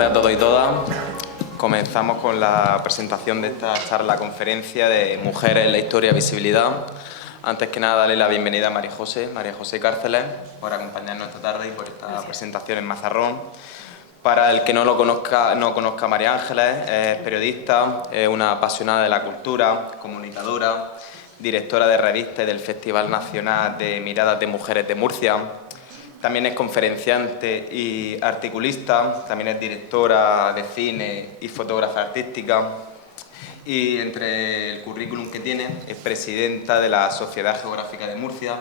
tardes a todos y todas. Comenzamos con la presentación de esta charla-conferencia de Mujeres en la Historia y Visibilidad. Antes que nada, darle la bienvenida a María José Cárceles, por acompañarnos esta tarde y por esta presentación en Mazarrón. Para el que no conozca a María Ángeles, es periodista, es una apasionada de la cultura, comunicadora, directora de revista y del Festival Nacional de Miradas de Mujeres de Murcia. También es conferenciante y articulista, también es directora de cine y fotógrafa artística. Y entre el currículum que tiene, es presidenta de la Sociedad Geográfica de Murcia,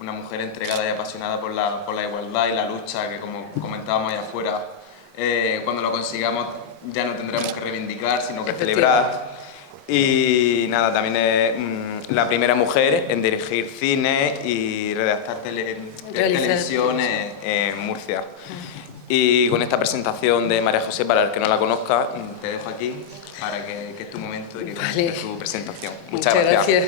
una mujer entregada y apasionada por la igualdad y la lucha que, como comentábamos allá afuera, cuando lo consigamos ya no tendremos que reivindicar, sino que celebrar. Y nada, también es la primera mujer en dirigir cine y redactar televisión en Murcia. Y con esta presentación de María José, para el que no la conozca, te dejo aquí para que es tu momento y que comience tu presentación. Muchas gracias.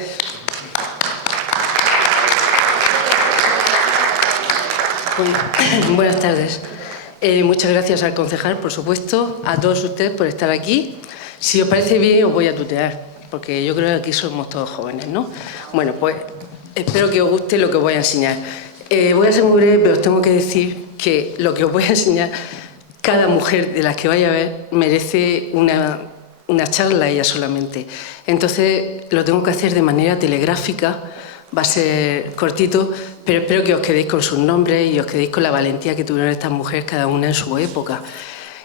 Buenas tardes. Muchas gracias al concejal, por supuesto, a todos ustedes por estar aquí. Si os parece bien, os voy a tutear, porque yo creo que aquí somos todos jóvenes, ¿no? Bueno, pues espero que os guste lo que os voy a enseñar. Voy a ser muy breve, pero os tengo que decir que lo que os voy a enseñar, cada mujer de las que vaya a ver merece una charla ella solamente. Entonces, lo tengo que hacer de manera telegráfica, va a ser cortito, pero espero que os quedéis con sus nombres y os quedéis con la valentía que tuvieron estas mujeres cada una en su época.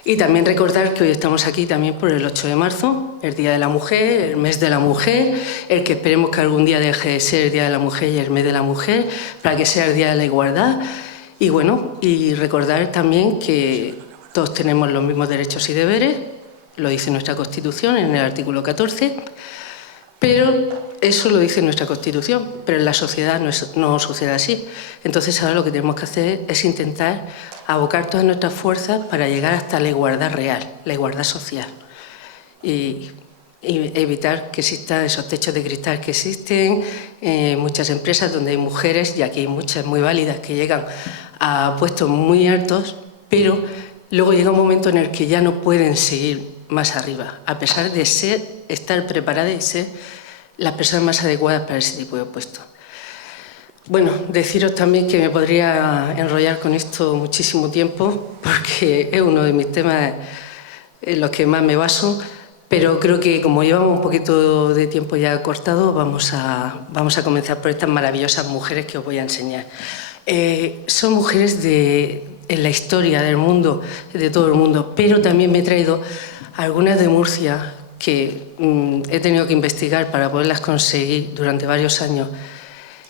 Y también recordar que hoy estamos aquí también por el 8 de marzo, el Día de la Mujer, el mes de la mujer, el que esperemos que algún día deje de ser el Día de la Mujer y el mes de la mujer, para que sea el Día de la Igualdad. Y bueno, y recordar también que todos tenemos los mismos derechos y deberes, lo dice nuestra Constitución en el artículo 14, pero eso lo dice nuestra Constitución, pero en la sociedad no sucede así. Entonces ahora lo que tenemos que hacer es intentar abocar todas nuestras fuerzas para llegar hasta la igualdad real, la igualdad social, y evitar que existan esos techos de cristal que existen en muchas empresas donde hay mujeres, y aquí hay muchas muy válidas que llegan a puestos muy altos, pero luego llega un momento en el que ya no pueden seguir más arriba, a pesar de estar preparadas y ser las personas más adecuadas para ese tipo de puestos. Bueno, deciros también que me podría enrollar con esto muchísimo tiempo, porque es uno de mis temas en los que más me baso, pero creo que como llevamos un poquito de tiempo ya cortado, vamos a comenzar por estas maravillosas mujeres que os voy a enseñar. Son mujeres en la historia del mundo, de todo el mundo, pero también me he traído algunas de Murcia que he tenido que investigar para poderlas conseguir durante varios años,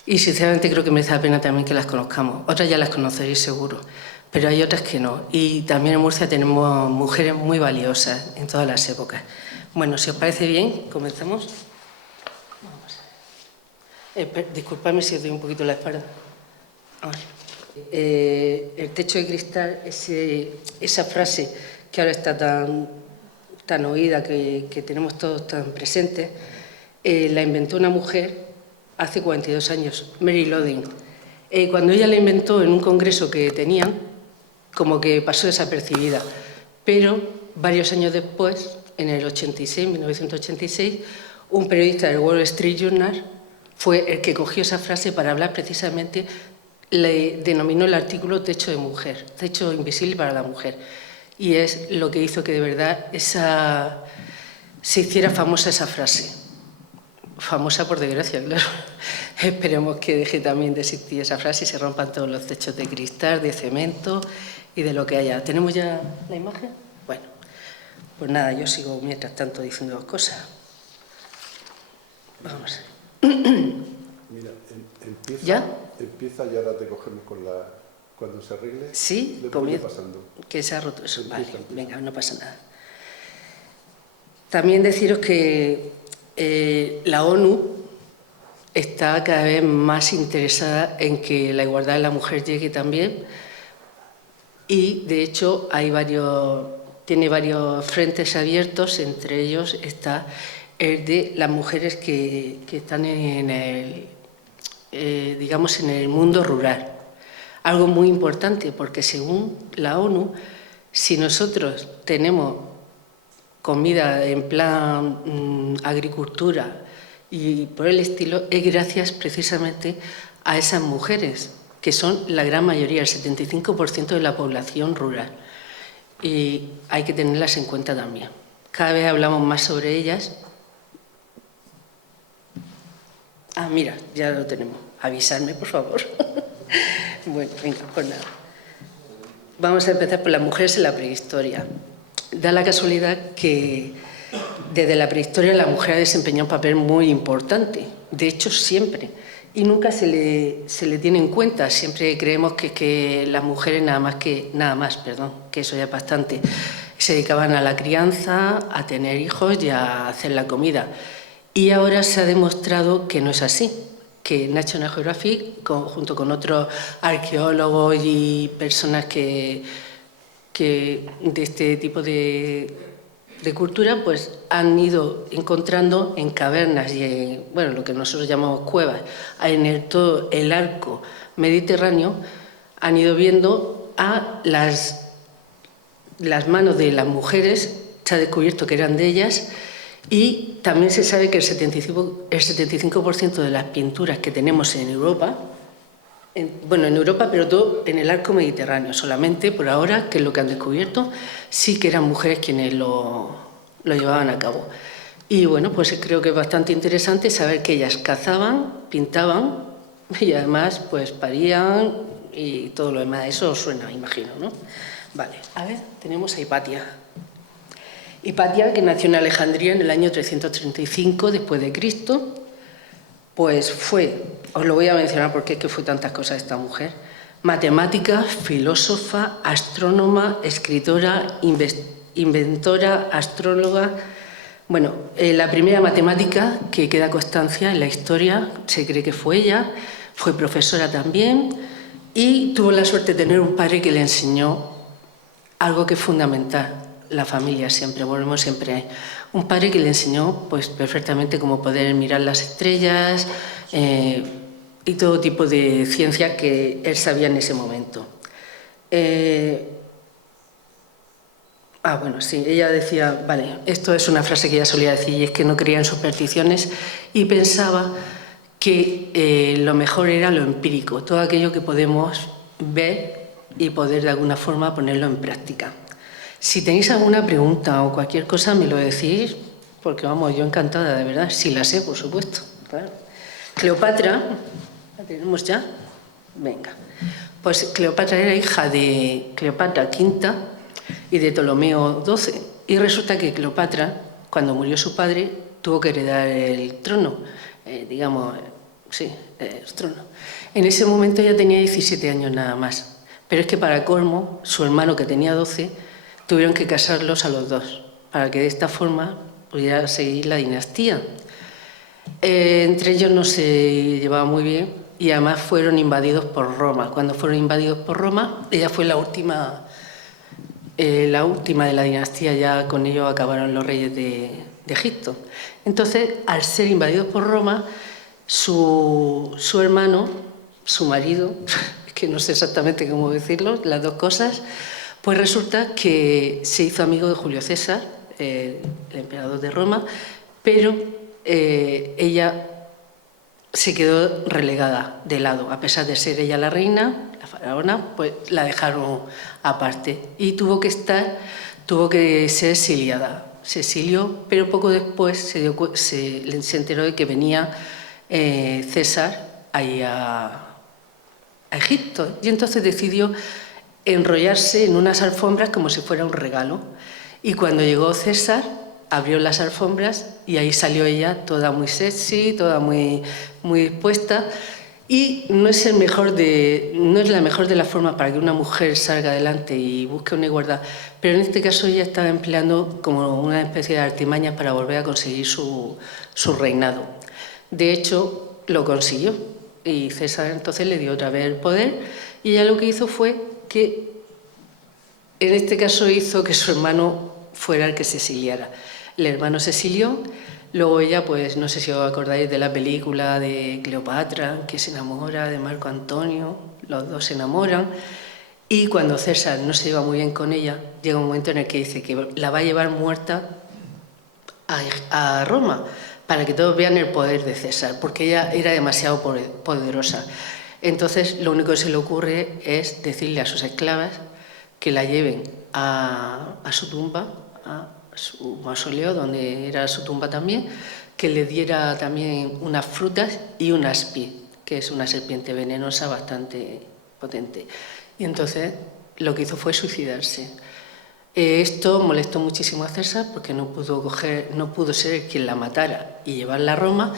y sinceramente creo que merece la pena también que las conozcamos. Otras ya las conoceréis seguro, pero hay otras que no. Y también en Murcia tenemos mujeres muy valiosas en todas las épocas. Bueno, si os parece bien, comenzamos. Disculpadme si os doy un poquito la espalda. El techo de cristal, esa frase que ahora está tan oída, que tenemos todos tan presentes, la inventó una mujer hace 42 años, Mary Lodin. Cuando ella la inventó en un congreso que tenían, como que pasó desapercibida, pero varios años después, en el 1986, un periodista del Wall Street Journal fue el que cogió esa frase para hablar precisamente, le denominó el artículo techo de mujer, techo invisible para la mujer. Y es lo que hizo que de verdad se hiciera famosa esa frase. Famosa por desgracia, claro. Esperemos que deje también de existir esa frase y se rompan todos los techos de cristal, de cemento y de lo que haya. ¿Tenemos ya la imagen? Bueno, pues nada, yo sigo mientras tanto diciendo dos cosas. Vamos. Mira, empieza, ¿Ya? Empieza y ahora te cogemos cuando se arregle. Sí, pasando. Que se ha roto eso. Empieza, Vale, empieza. venga, no pasa nada. También deciros que la ONU está cada vez más interesada en que la igualdad de la mujer llegue también, y de hecho tiene varios frentes abiertos. Entre ellos está el de las mujeres que están en el mundo rural. Algo muy importante, porque según la ONU, Si nosotros tenemos comida en plan agricultura y por el estilo, es gracias precisamente a esas mujeres, que son la gran mayoría, el 75% de la población rural. Y hay que tenerlas en cuenta también. Cada vez hablamos más sobre ellas. Ah, mira, ya lo tenemos. Avisarme, por favor. Bueno, venga, pues nada. Vamos a empezar por las mujeres en la prehistoria. Da la casualidad que desde la prehistoria la mujer ha desempeñado un papel muy importante, de hecho siempre, y nunca se le tiene en cuenta. Siempre creemos que las mujeres nada más, que eso ya es bastante, se dedicaban a la crianza, a tener hijos y a hacer la comida. Y ahora se ha demostrado que no es así, que National Geographic, junto con otros arqueólogos y personas que de este tipo de cultura, pues han ido encontrando en cavernas y en, bueno, lo que nosotros llamamos cuevas, en todo el arco mediterráneo, han ido viendo a las manos de las mujeres, se ha descubierto que eran de ellas, y también se sabe que el 75% de las pinturas que tenemos en Europa, en Europa, pero todo en el arco mediterráneo, solamente por ahora, que es lo que han descubierto, sí que eran mujeres quienes lo llevaban a cabo. Y bueno, pues creo que es bastante interesante saber que ellas cazaban, pintaban y además pues parían y todo lo demás. Eso os suena, imagino, ¿no? Vale, a ver, tenemos a Hipatia. Hipatia, que nació en Alejandría en el año 335 después de Cristo, pues fue, os lo voy a mencionar porque es que fue tantas cosas esta mujer, matemática, filósofa, astrónoma, escritora, inventora, astróloga. Bueno, la primera matemática que queda constancia en la historia, se cree que fue ella, fue profesora también y tuvo la suerte de tener un padre que le enseñó algo que es fundamental, la familia siempre, volvemos siempre ahí. Un padre que le enseñó pues perfectamente cómo poder mirar las estrellas y todo tipo de ciencia que él sabía en ese momento. Bueno, sí, ella decía, vale, esto es una frase que ella solía decir, y es que no creía en supersticiones y pensaba que lo mejor era lo empírico, todo aquello que podemos ver y poder de alguna forma ponerlo en práctica. Si tenéis alguna pregunta o cualquier cosa, me lo decís, porque vamos, yo encantada, de verdad, si la sé, por supuesto. Claro. Cleopatra, ¿la tenemos ya? Venga. Pues Cleopatra era hija de Cleopatra V y de Ptolomeo XII. Y resulta que Cleopatra, cuando murió su padre, tuvo que heredar el trono, el trono. En ese momento ella tenía 17 años nada más. Pero es que para colmo, su hermano, que tenía 12, tuvieron que casarlos a los dos, para que de esta forma pudiera seguir la dinastía. Entre ellos no se llevaba muy bien y además fueron invadidos por Roma. Cuando fueron invadidos por Roma, ella fue la última de la dinastía, ya con ello acabaron los reyes de Egipto. Entonces, al ser invadidos por Roma, su hermano, su marido, que no sé exactamente cómo decirlo, las dos cosas, pues resulta que se hizo amigo de Julio César, el emperador de Roma, pero ella se quedó relegada de lado. A pesar de ser ella la reina, la faraona, pues la dejaron aparte y tuvo que ser exiliada. Se exilió, pero poco después se enteró de que venía César ahí a Egipto, y entonces decidió enrollarse en unas alfombras como si fuera un regalo. Y cuando llegó César, abrió las alfombras y ahí salió ella toda muy sexy, toda muy dispuesta. Y no es la mejor de las formas para que una mujer salga adelante y busque una igualdad, pero en este caso ella estaba empleando como una especie de artimañas para volver a conseguir su reinado. De hecho, lo consiguió y César entonces le dio otra vez el poder y ella lo que hizo fue que en este caso hizo que su hermano fuera el que se exiliara. El hermano se exilió, luego ella, pues no sé si os acordáis de la película de Cleopatra, que se enamora de Marco Antonio, los dos se enamoran, Y cuando César no se iba muy bien con ella, llega un momento en el que dice que la va a llevar muerta a Roma, para que todos vean el poder de César, porque ella era demasiado poderosa. Entonces, lo único que se le ocurre es decirle a sus esclavas que la lleven a su tumba, a su mausoleo, donde era su tumba también, que le diera también unas frutas y un aspid, que es una serpiente venenosa bastante potente. Y entonces lo que hizo fue suicidarse. Esto molestó muchísimo a César porque no pudo ser quien la matara y llevarla a Roma,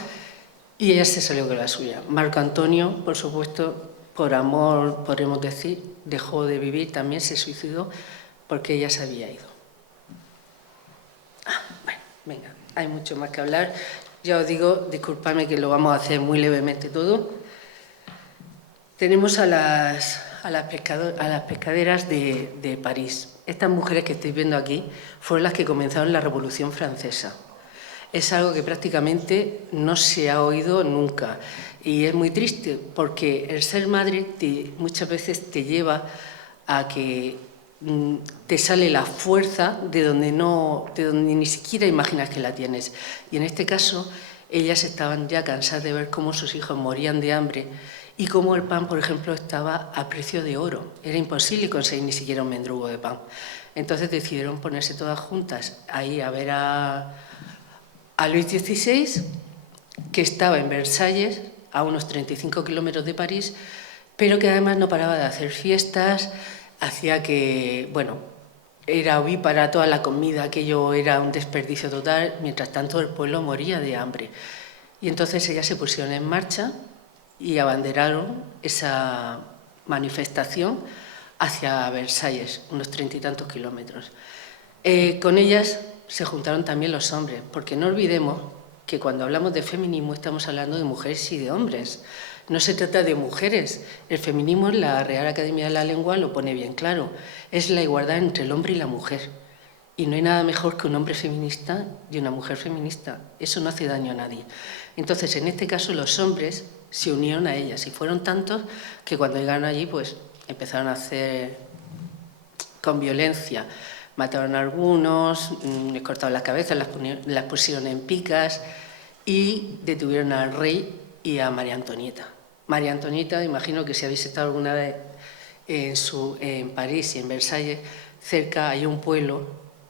y ella se salió con la suya. Marco Antonio, por supuesto, por amor, podemos decir, dejó de vivir, también se suicidó porque ella se había ido. Bueno, venga, hay mucho más que hablar. Ya os digo, disculpadme que lo vamos a hacer muy levemente todo. Tenemos a las pescaderas de París. Estas mujeres que estáis viendo aquí fueron las que comenzaron la Revolución Francesa. Es algo que prácticamente no se ha oído nunca, y es muy triste porque el ser madre muchas veces te lleva a que te sale la fuerza de donde ni siquiera imaginas que la tienes. Y en este caso, ellas estaban ya cansadas de ver cómo sus hijos morían de hambre y cómo el pan, por ejemplo, estaba a precio de oro. Era imposible conseguir ni siquiera un mendrugo de pan. Entonces decidieron ponerse todas juntas ahí a ver a Luis XVI, que estaba en Versalles, a unos 35 kilómetros de París, pero que además no paraba de hacer fiestas, hacía que, bueno, era ovípara toda la comida, aquello era un desperdicio total, mientras tanto el pueblo moría de hambre. Y entonces ellas se pusieron en marcha y abanderaron esa manifestación hacia Versalles, unos 30 y tantos kilómetros. Con ellas se juntaron también los hombres, porque no olvidemos que cuando hablamos de feminismo estamos hablando de mujeres y de hombres. No se trata de mujeres. El feminismo en la Real Academia de la Lengua lo pone bien claro. Es la igualdad entre el hombre y la mujer. Y no hay nada mejor que un hombre feminista y una mujer feminista. Eso no hace daño a nadie. Entonces, en este caso, los hombres se unieron a ellas y fueron tantos que cuando llegaron allí, pues empezaron a hacer con violencia. Mataron a algunos, les cortaron las cabezas, las pusieron en picas y detuvieron al rey y a María Antonieta. María Antonieta, imagino que si habéis estado alguna vez en París y en Versalles, cerca hay un pueblo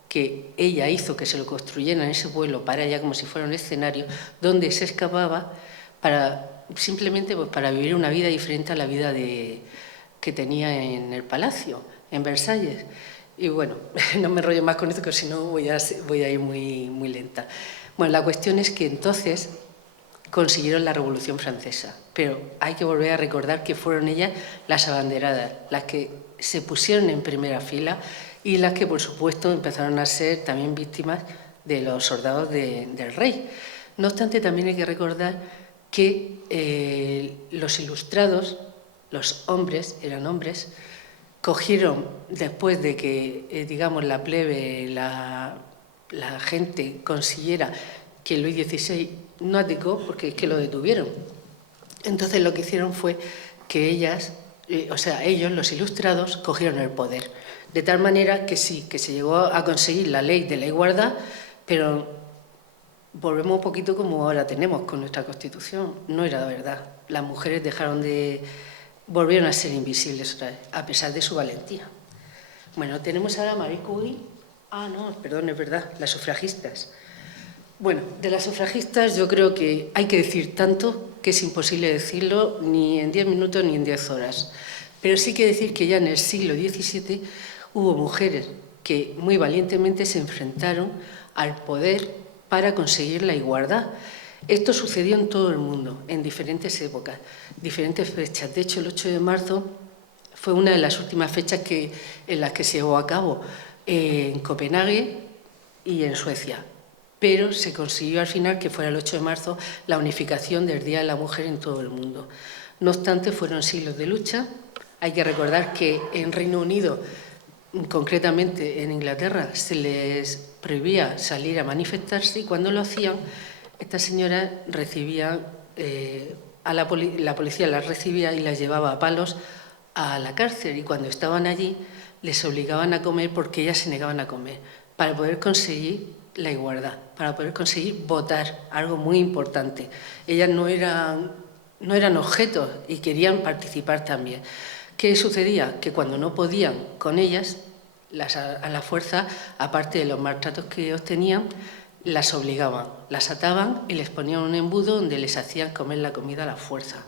que ella hizo que se lo construyeran en ese pueblo para ella como si fuera un escenario donde se escapaba simplemente pues, para vivir una vida diferente a la vida que tenía en el palacio, en Versalles. Y bueno, no me enrollo más con esto, que si no voy a ir muy lenta. Bueno, la cuestión es que entonces consiguieron la Revolución Francesa, pero hay que volver a recordar que fueron ellas las abanderadas, las que se pusieron en primera fila y las que, por supuesto, empezaron a ser también víctimas de los soldados del rey. No obstante, también hay que recordar que los ilustrados, los hombres, eran hombres, cogieron, después de que, digamos, la plebe, la gente consiguiera que Luis XVI no abdicó, porque es que lo detuvieron. Entonces lo que hicieron fue que ellos, los ilustrados, cogieron el poder. De tal manera que sí, que se llegó a conseguir la ley de la igualdad, pero volvemos un poquito como ahora tenemos con nuestra Constitución. No era verdad. Las mujeres volvieron a ser invisibles otra vez, a pesar de su valentía. Bueno, tenemos ahora a Marie Curie. Es verdad, las sufragistas. Bueno, de las sufragistas yo creo que hay que decir tanto que es imposible decirlo ni en 10 minutos ni en 10 horas. Pero sí que decir que ya en el siglo XVII hubo mujeres que muy valientemente se enfrentaron al poder para conseguir la igualdad. Esto sucedió en todo el mundo, en diferentes épocas, diferentes fechas. De hecho, el 8 de marzo fue una de las últimas fechas en las que se llevó a cabo en Copenhague y en Suecia. Pero se consiguió al final que fuera el 8 de marzo la unificación del Día de la Mujer en todo el mundo. No obstante, fueron siglos de lucha. Hay que recordar que en Reino Unido, concretamente en Inglaterra, se les prohibía salir a manifestarse y cuando lo hacían, estas señoras recibían, la policía las recibía y las llevaba a palos a la cárcel y cuando estaban allí les obligaban a comer porque ellas se negaban a comer, para poder conseguir la igualdad, para poder conseguir votar, algo muy importante. Ellas no eran objetos y querían participar también. ¿Qué sucedía? Que cuando no podían con ellas, a la fuerza, aparte de los maltratos que obtenían, las obligaban, las ataban y les ponían un embudo donde les hacían comer la comida a la fuerza.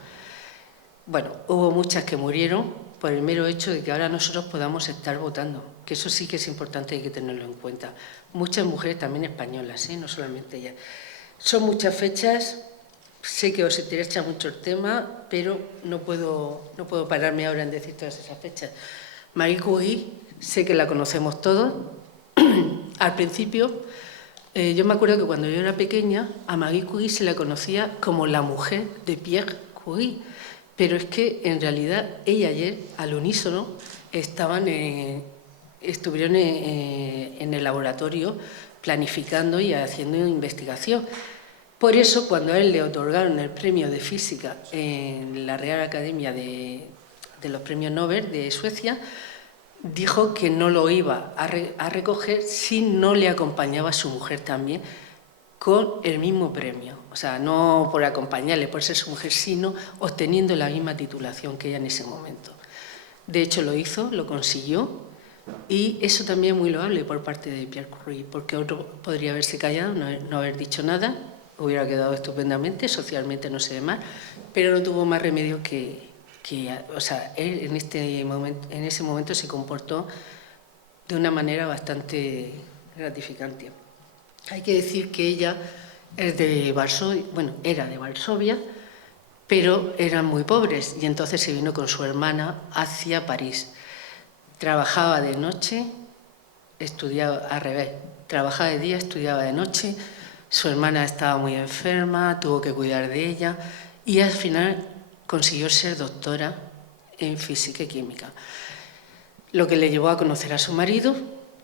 Bueno, hubo muchas que murieron por el mero hecho de que ahora nosotros podamos estar votando, que eso sí que es importante, hay que tenerlo en cuenta. Muchas mujeres también españolas, no solamente ellas. Son muchas fechas, sé que os interesa mucho el tema, pero no puedo pararme ahora en decir todas esas fechas. Marie Curie, sé que la conocemos todos. Al principio, yo me acuerdo que cuando yo era pequeña, a Marie Curie se la conocía como la mujer de Pierre Curie, pero es que en realidad ella ayer, al unísono, estuvieron en el laboratorio planificando y haciendo investigación. Por eso, cuando a él le otorgaron el premio de física en la Real Academia de los Premios Nobel de Suecia, dijo que no lo iba a recoger si no le acompañaba a su mujer también con el mismo premio. O sea, no por acompañarle, por ser su mujer, sino obteniendo la misma titulación que ella en ese momento. De hecho, lo hizo, lo consiguió, y eso también es muy loable por parte de Pierre Curie, porque otro podría haberse callado, no haber dicho nada, hubiera quedado estupendamente, socialmente no se ve mal, pero no tuvo más remedio o sea, él en ese momento se comportó de una manera bastante gratificante. Hay que decir que ella es de Varsovia, bueno, era de Varsovia, pero eran muy pobres y entonces se vino con su hermana hacia París. Trabajaba de noche, estudiaba al revés, trabajaba de día, estudiaba de noche, su hermana estaba muy enferma, tuvo que cuidar de ella y al final consiguió ser doctora en física y química, lo que le llevó a conocer a su marido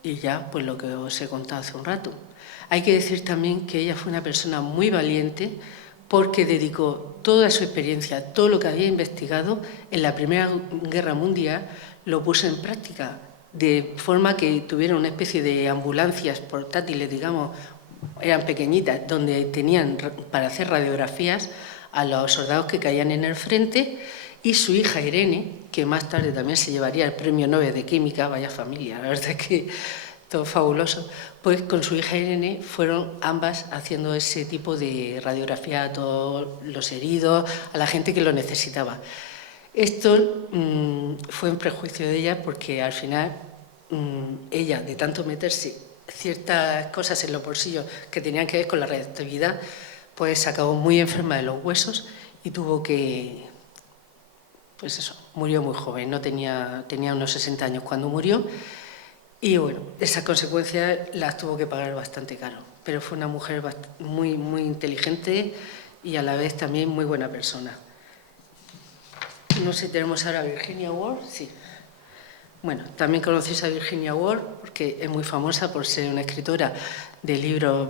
y ya pues lo que os he contado hace un rato. Hay que decir también que ella fue una persona muy valiente porque dedicó toda su experiencia, todo lo que había investigado en la Primera Guerra Mundial, lo puso en práctica, de forma que tuviera una especie de ambulancias portátiles, digamos, eran pequeñitas, donde tenían para hacer radiografías a los soldados que caían en el frente, y su hija Irene, que más tarde también se llevaría el premio Nobel de Química, vaya familia, la verdad que todo fabuloso, pues con su hija Irene fueron ambas haciendo ese tipo de radiografía a todos los heridos, a la gente que lo necesitaba. Esto fue en prejuicio de ella porque al final ella, de tanto meterse ciertas cosas en los bolsillos que tenían que ver con la radioactividad, pues acabó muy enferma de los huesos y tuvo que, pues eso, murió muy joven, tenía unos 60 años cuando murió y bueno, esas consecuencias las tuvo que pagar bastante caro, pero fue una mujer muy, muy inteligente y a la vez también muy buena persona. No sé, tenemos ahora a Virginia Woolf, sí. Bueno, también conocéis a Virginia Woolf porque es muy famosa por ser una escritora de libros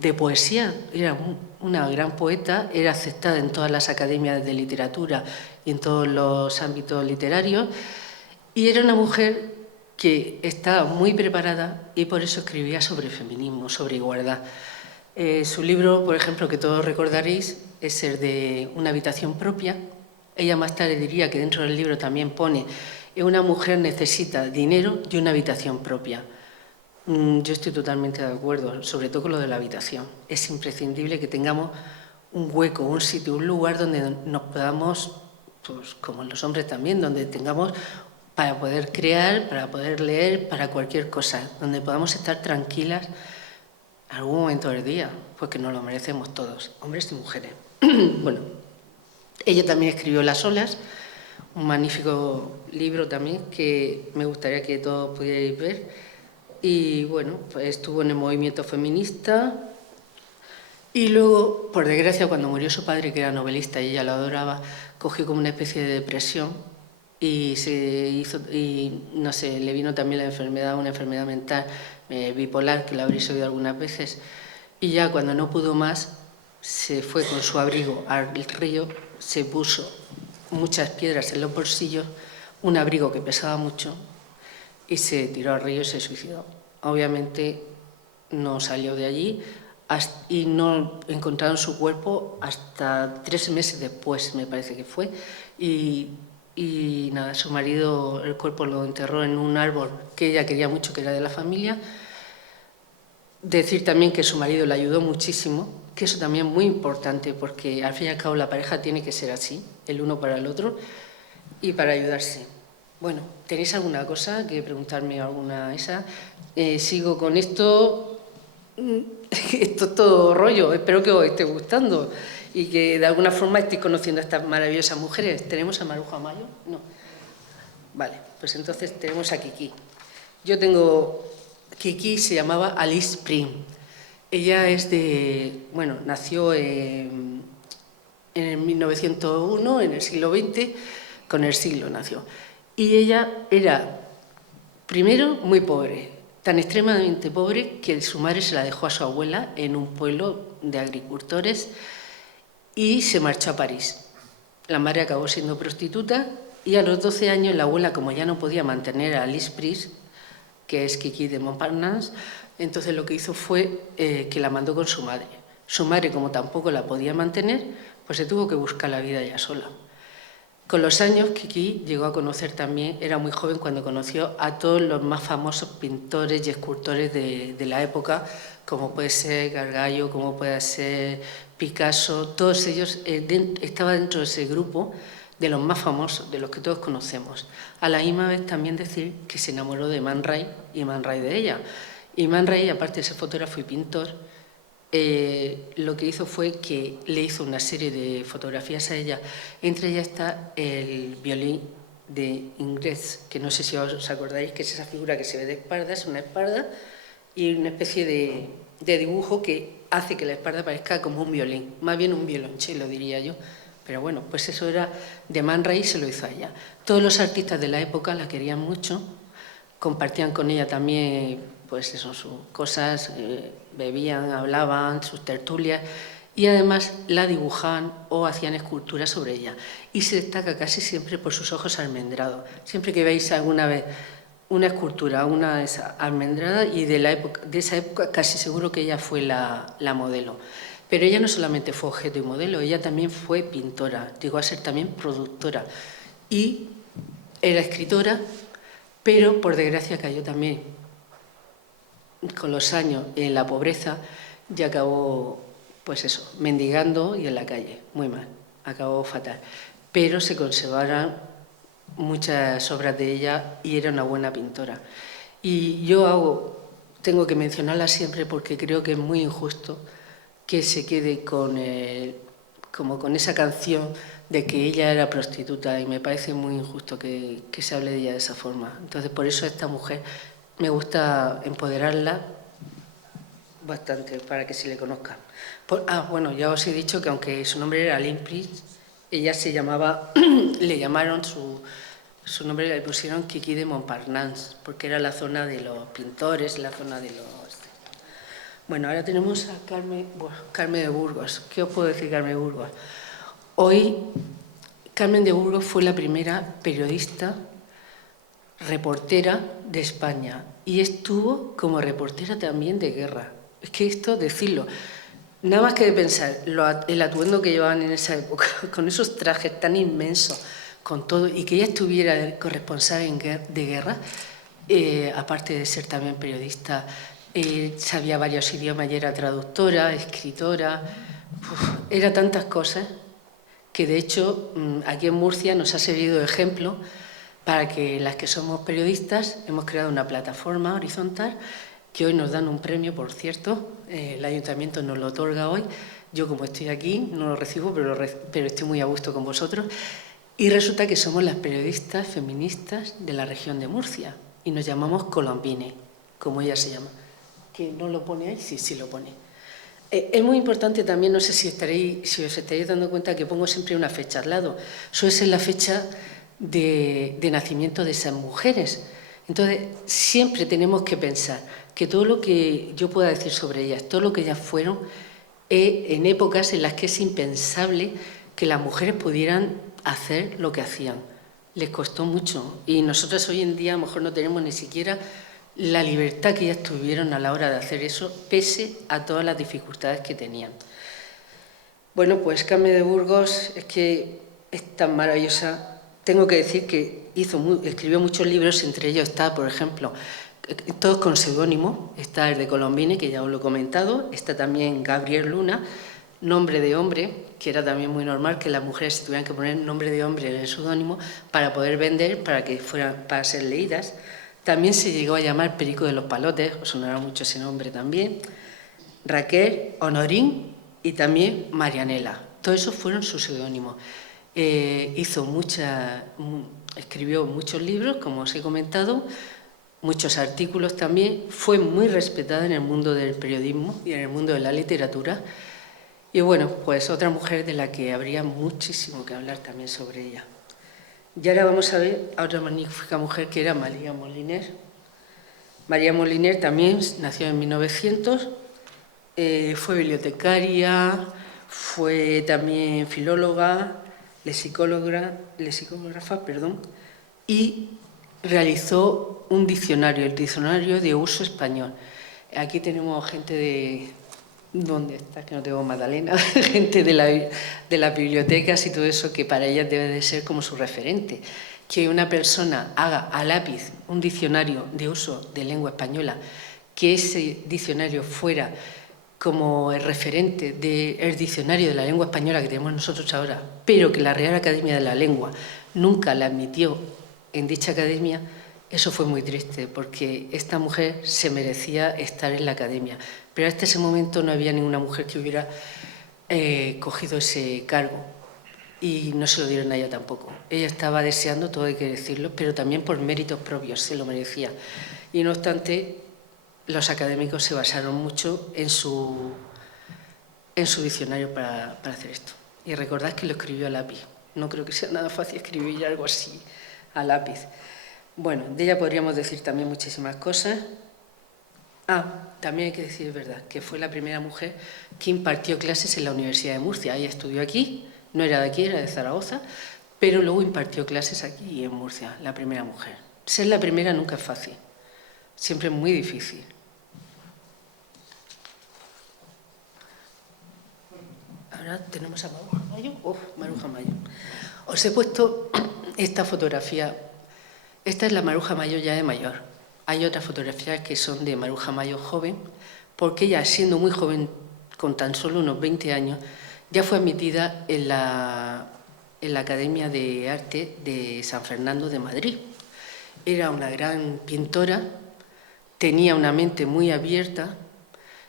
de poesía. Era una gran poeta, era aceptada en todas las academias de literatura y en todos los ámbitos literarios. Y era una mujer que estaba muy preparada y por eso escribía sobre feminismo, sobre igualdad. Su libro, por ejemplo, que todos recordaréis, es el de Una habitación propia. Ella más tarde diría que dentro del libro también pone que una mujer necesita dinero y una habitación propia. Yo estoy totalmente de acuerdo, sobre todo con lo de la habitación. Es imprescindible que tengamos un hueco, un sitio, un lugar donde nos podamos, pues como los hombres también, donde tengamos para poder crear, para poder leer, para cualquier cosa, donde podamos estar tranquilas algún momento del día, pues que nos lo merecemos todos, hombres y mujeres. Bueno, ella también escribió Las olas, un magnífico libro también que me gustaría que todos pudierais ver. Y bueno, pues estuvo en el movimiento feminista y luego, por desgracia, cuando murió su padre, que era novelista y ella lo adoraba, cogió como una especie de depresión y no sé, le vino también la enfermedad, una enfermedad mental bipolar, que la habréis oído algunas veces, y ya cuando no pudo más, se fue con su abrigo al río, se puso muchas piedras en los bolsillos un abrigo que pesaba mucho y se tiró al río y se suicidó. Obviamente no salió de allí y no encontraron su cuerpo hasta 3 meses después, me parece que fue, y nada, su marido, el cuerpo lo enterró en un árbol que ella quería mucho, que era de la familia. Decir también que su marido le ayudó muchísimo, que eso también es muy importante, porque al fin y al cabo la pareja tiene que ser así, el uno para el otro y para ayudarse. Bueno, ¿tenéis alguna cosa que preguntarme, alguna esa? Sigo con esto. Esto es todo rollo, espero que os esté gustando y que de alguna forma estéis conociendo a estas maravillosas mujeres. ¿Tenemos a Maruja Mayo? No. Vale, pues entonces tenemos a Kiki. Yo tengo... Kiki se llamaba Alice Prim. Ella es nació en 1901, en el siglo XX, con el siglo nació. Y ella era, primero, muy pobre, tan extremadamente pobre que su madre se la dejó a su abuela en un pueblo de agricultores y se marchó a París. La madre acabó siendo prostituta y a los 12 años la abuela, como ya no podía mantener a Alice Prim, que es Kiki de Montparnasse, entonces lo que hizo fue que la mandó con su madre. Su madre, como tampoco la podía mantener, pues se tuvo que buscar la vida ella sola. Con los años, Kiki llegó a conocer también, era muy joven cuando conoció a todos los más famosos pintores y escultores de la época, como puede ser Gargallo, como puede ser Picasso, todos ellos estaban dentro de ese grupo de los más famosos, de los que todos conocemos. A la misma vez también decir que se enamoró de Man Ray y Man Ray de ella. Y Man Ray, aparte de ser fotógrafo y pintor, lo que hizo fue que le hizo una serie de fotografías a ella. Entre ellas está el violín de Ingres, que no sé si os acordáis, que es esa figura que se ve de espalda, es una espalda y una especie de dibujo que hace que la espalda parezca como un violín, más bien un violonchelo, diría yo. Pero bueno, pues eso era de Man Ray y se lo hizo a ella. Todos los artistas de la época la querían mucho, compartían con ella también, pues eso, sus cosas, bebían, hablaban, sus tertulias, y además la dibujaban o hacían esculturas sobre ella. Y se destaca casi siempre por sus ojos almendrados. Siempre que veis alguna vez una escultura, una almendrada, y de esa época casi seguro que ella fue la modelo. Pero ella no solamente fue objeto y modelo, ella también fue pintora, llegó a ser también productora y era escritora, pero por desgracia cayó también con los años en la pobreza y acabó, pues eso, mendigando y en la calle, muy mal, acabó fatal. Pero se conservaron muchas obras de ella y era una buena pintora. Y yo tengo que mencionarla siempre porque creo que es muy injusto que se quede como con esa canción de que ella era prostituta, y me parece muy injusto que se hable de ella de esa forma. Entonces, por eso esta mujer me gusta empoderarla bastante para que se le conozca. Bueno, ya os he dicho que aunque su nombre era Limpris, ella se llamaba, le llamaron su nombre, le pusieron Kiki de Montparnasse, porque era la zona de los pintores, la zona de los... Bueno, ahora tenemos a Carmen de Burgos. ¿Qué os puedo decir, Carmen de Burgos? Hoy, Carmen de Burgos fue la primera periodista, reportera de España, y estuvo como reportera también de guerra. Es que esto, decirlo, nada más que de pensar el atuendo que llevaban en esa época, con esos trajes tan inmensos, con todo, y que ella estuviera corresponsal de guerra, aparte de ser también periodista, sabía varios idiomas y era traductora, escritora, era tantas cosas que de hecho aquí en Murcia nos ha servido de ejemplo para que las que somos periodistas hemos creado una plataforma horizontal que hoy nos dan un premio, por cierto, el ayuntamiento nos lo otorga hoy, yo como estoy aquí no lo recibo, pero estoy muy a gusto con vosotros, y resulta que somos las periodistas feministas de la región de Murcia y nos llamamos Colombine, como ella se llama. ¿Que no lo pone ahí? Sí lo pone. Es muy importante también, no sé si os estaréis dando cuenta que pongo siempre una fecha al lado. Suele ser la fecha de nacimiento de esas mujeres. Entonces, siempre tenemos que pensar que todo lo que yo pueda decir sobre ellas, todo lo que ellas fueron, en épocas en las que es impensable que las mujeres pudieran hacer lo que hacían. les costó mucho. Y nosotros hoy en día a lo mejor no tenemos ni siquiera la libertad que ellas tuvieron a la hora de hacer eso, pese a todas las dificultades que tenían. Bueno, pues Carmen de Burgos es que es tan maravillosa. Tengo que decir que escribió muchos libros, entre ellos está, por ejemplo, todos con seudónimo. Está el de Colombini, que ya os lo he comentado, está también Gabriel Luna, Nombre de hombre, que era también muy normal que las mujeres tuvieran que poner nombre de hombre en el seudónimo para poder vender, para ser leídas. También se llegó a llamar Perico de los Palotes, os sonará mucho ese nombre también. Raquel, Honorín y también Marianela. Todos esos fueron sus seudónimos. Escribió muchos libros, como os he comentado, muchos artículos también. Fue muy respetada en el mundo del periodismo y en el mundo de la literatura. Y bueno, pues otra mujer de la que habría muchísimo que hablar también sobre ella. Y ahora vamos a ver a otra magnífica mujer que era María Moliner. María Moliner también nació en 1900, fue bibliotecaria, fue también filóloga, lexicógrafa, y realizó un diccionario, el Diccionario de Uso Español. Aquí tenemos gente de... ¿Dónde está? Que no tengo Magdalena. Gente de las bibliotecas y todo eso, que para ellas debe de ser como su referente. Que una persona haga a lápiz un diccionario de uso de lengua española, que ese diccionario fuera como el referente del diccionario de la lengua española que tenemos nosotros ahora, pero que la Real Academia de la Lengua nunca la admitió en dicha academia, eso fue muy triste, porque esta mujer se merecía estar en la academia. Pero hasta ese momento no había ninguna mujer que hubiera cogido ese cargo y no se lo dieron a ella tampoco. Ella estaba deseando, todo hay que decirlo, pero también por méritos propios, se lo merecía. Y no obstante, los académicos se basaron mucho en su diccionario para hacer esto. Y recordad que lo escribió a lápiz. No creo que sea nada fácil escribir algo así a lápiz. Bueno, de ella podríamos decir también muchísimas cosas. También hay que decir, es verdad, que fue la primera mujer que impartió clases en la Universidad de Murcia. Ella estudió aquí, no era de aquí, era de Zaragoza, pero luego impartió clases aquí en Murcia, la primera mujer. Ser la primera nunca es fácil, siempre es muy difícil. Ahora tenemos a Maruja Mayo. Maruja Mayo. Os he puesto esta fotografía. Esta es la Maruja Mayo ya de mayor. Hay otras fotografías que son de Maruja Mayo joven, porque ella, siendo muy joven, con tan solo unos 20 años, ya fue admitida en la Academia de Arte de San Fernando de Madrid. Era una gran pintora, tenía una mente muy abierta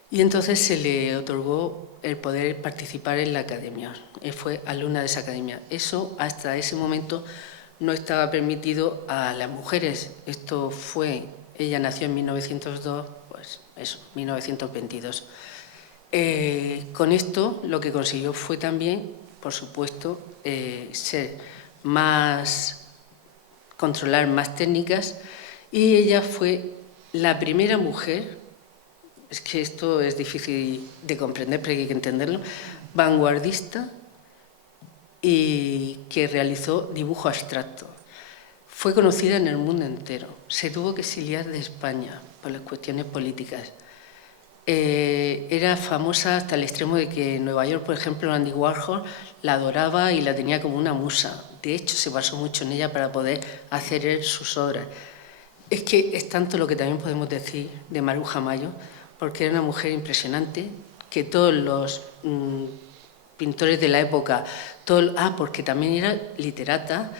y entonces se le otorgó el poder participar en la academia. Fue alumna de esa academia. Eso, hasta ese momento, no estaba permitido a las mujeres. Ella nació en 1902, pues eso, 1922. Con esto lo que consiguió fue también, por supuesto, controlar más técnicas, y ella fue la primera mujer, es que esto es difícil de comprender, pero hay que entenderlo, vanguardista y que realizó dibujo abstracto. Fue conocida en el mundo entero. Se tuvo que exiliar de España por las cuestiones políticas. Era famosa hasta el extremo de que en Nueva York, por ejemplo, Andy Warhol la adoraba y la tenía como una musa. De hecho, se basó mucho en ella para poder hacer sus obras. Es que es tanto lo que también podemos decir de Maruja Mayo, porque era una mujer impresionante, que todos los pintores de la época, porque también era literata,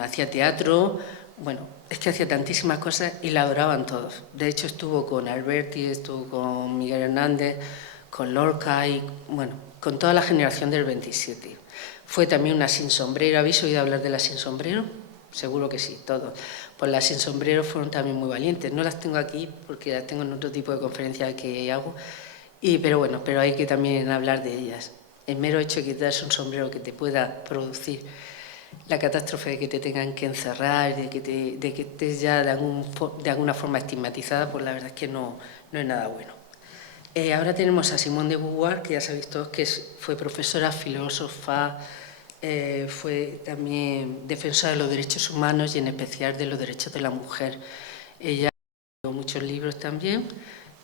hacía teatro, bueno, es que hacía tantísimas cosas y la adoraban todos. De hecho, estuvo con Alberti, estuvo con Miguel Hernández, con Lorca y, bueno, con toda la generación del 27. Fue también una sin sombrero. ¿Habéis oído hablar de la sin sombrero? Seguro que sí, todos. Pues las sin sombrero fueron también muy valientes. No las tengo aquí porque las tengo en otro tipo de conferencias que hago, pero bueno, pero hay que también hablar de ellas. El mero hecho de quitarse un sombrero que te pueda producir la catástrofe de que te tengan que encerrar, de que estés ya de alguna forma estigmatizada, pues la verdad es que no es nada bueno. Ahora tenemos a Simone de Beauvoir, que ya sabéis todos que fue profesora, filósofa, fue también defensora de los derechos humanos y en especial de los derechos de la mujer. Ella escribió muchos libros también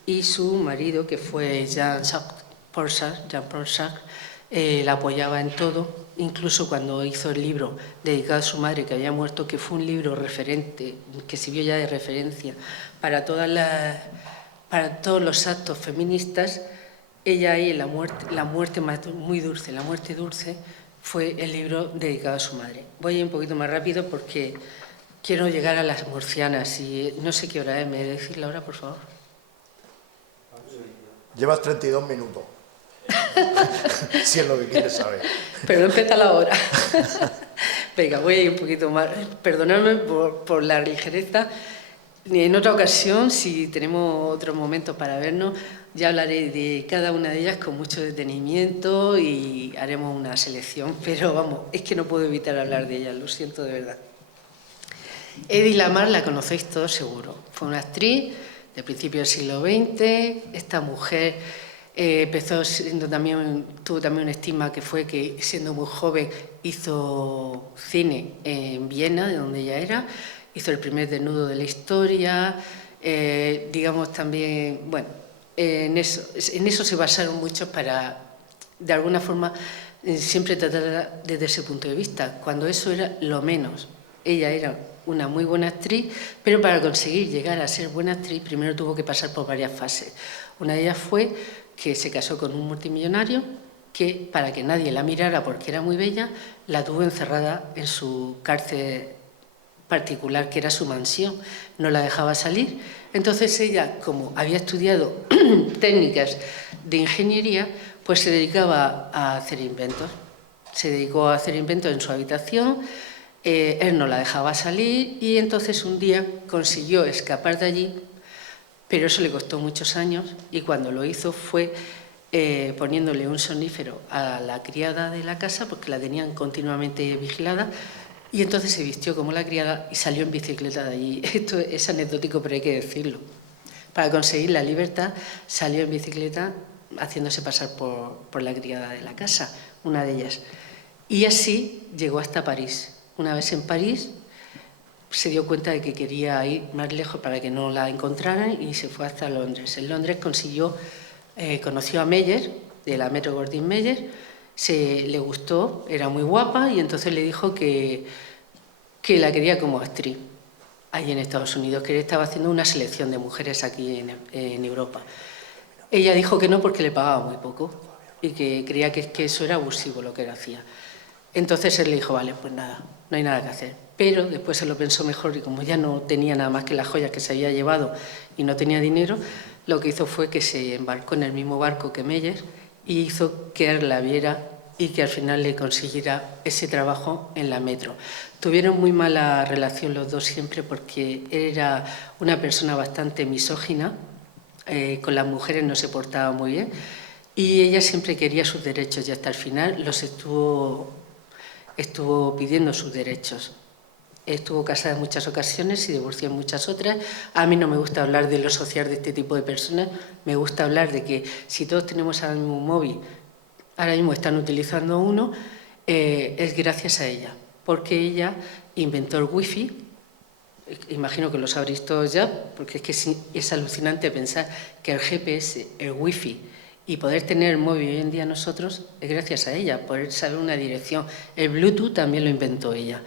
y su marido, que fue Jean-Paul Sartre, la apoyaba en todo, incluso cuando hizo el libro dedicado a su madre que había muerto, que fue un libro referente, que sirvió ya de referencia para todos los actos feministas. Ella ahí, la muerte muy dulce, la muerte dulce, fue el libro dedicado a su madre. Voy a ir un poquito más rápido porque quiero llegar a las murcianas y no sé qué hora es. ¿Me decís la hora, por favor? Llevas 32 minutos. Si es lo que quieres saber. Pero no empieza la hora. Venga, voy a ir un poquito más. Perdonadme por la ligereza. En otra ocasión, si tenemos otro momento para vernos, ya hablaré de cada una de ellas con mucho detenimiento y haremos una selección, pero vamos, es que no puedo evitar hablar de ellas, lo siento de verdad. Edith Lamarr la conocéis todos seguro. Fue una actriz de principios del siglo XX. Esta mujer tuvo también un estigma que fue que, siendo muy joven, hizo cine en Viena, de donde ella era. Hizo el primer desnudo de la historia, digamos también, bueno, en eso se basaron muchos para, de alguna forma, siempre tratar desde ese punto de vista, cuando eso era lo menos. Ella era una muy buena actriz, pero para conseguir llegar a ser buena actriz primero tuvo que pasar por varias fases. Una de ellas fue que se casó con un multimillonario que, para que nadie la mirara porque era muy bella, la tuvo encerrada en su cárcel particular, que era su mansión, no la dejaba salir. Entonces ella, como había estudiado técnicas de ingeniería, pues se dedicaba a hacer inventos. Se dedicó a hacer inventos en su habitación, él no la dejaba salir y entonces un día consiguió escapar de allí, pero eso le costó muchos años y cuando lo hizo fue poniéndole un somnífero a la criada de la casa porque la tenían continuamente vigilada. Y entonces se vistió como la criada y salió en bicicleta de allí. Esto es anecdótico, pero hay que decirlo. Para conseguir la libertad, salió en bicicleta haciéndose pasar por la criada de la casa, una de ellas. Y así llegó hasta París. Una vez en París, se dio cuenta de que quería ir más lejos para que no la encontraran y se fue hasta Londres. En Londres conoció a Meyer, de la Metro-Goldwyn-Mayer. Le gustó, era muy guapa y entonces le dijo que la quería como actriz allí en Estados Unidos, que él estaba haciendo una selección de mujeres aquí en Europa. Ella dijo que no porque le pagaba muy poco y que creía que eso era abusivo lo que él hacía. Entonces él le dijo, vale, pues nada, no hay nada que hacer. Pero después se lo pensó mejor y como ya no tenía nada más que las joyas que se había llevado y no tenía dinero, lo que hizo fue que se embarcó en el mismo barco que Meyer y hizo que él la viera y que al final le consiguiera ese trabajo en la Metro. Tuvieron muy mala relación los dos siempre porque él era una persona bastante misógina, con las mujeres no se portaba muy bien y ella siempre quería sus derechos y hasta el final los estuvo pidiendo sus derechos. Estuvo casada en muchas ocasiones y divorció en muchas otras. A mí no me gusta hablar de lo social de este tipo de personas, me gusta hablar de que si todos tenemos ahora mismo un móvil, ahora mismo están utilizando uno, es gracias a ella, porque ella inventó el wifi, imagino que lo sabréis todos ya, porque es que es alucinante pensar que el GPS, el wifi y poder tener el móvil hoy en día nosotros es gracias a ella, poder saber una dirección. El Bluetooth también lo inventó ella.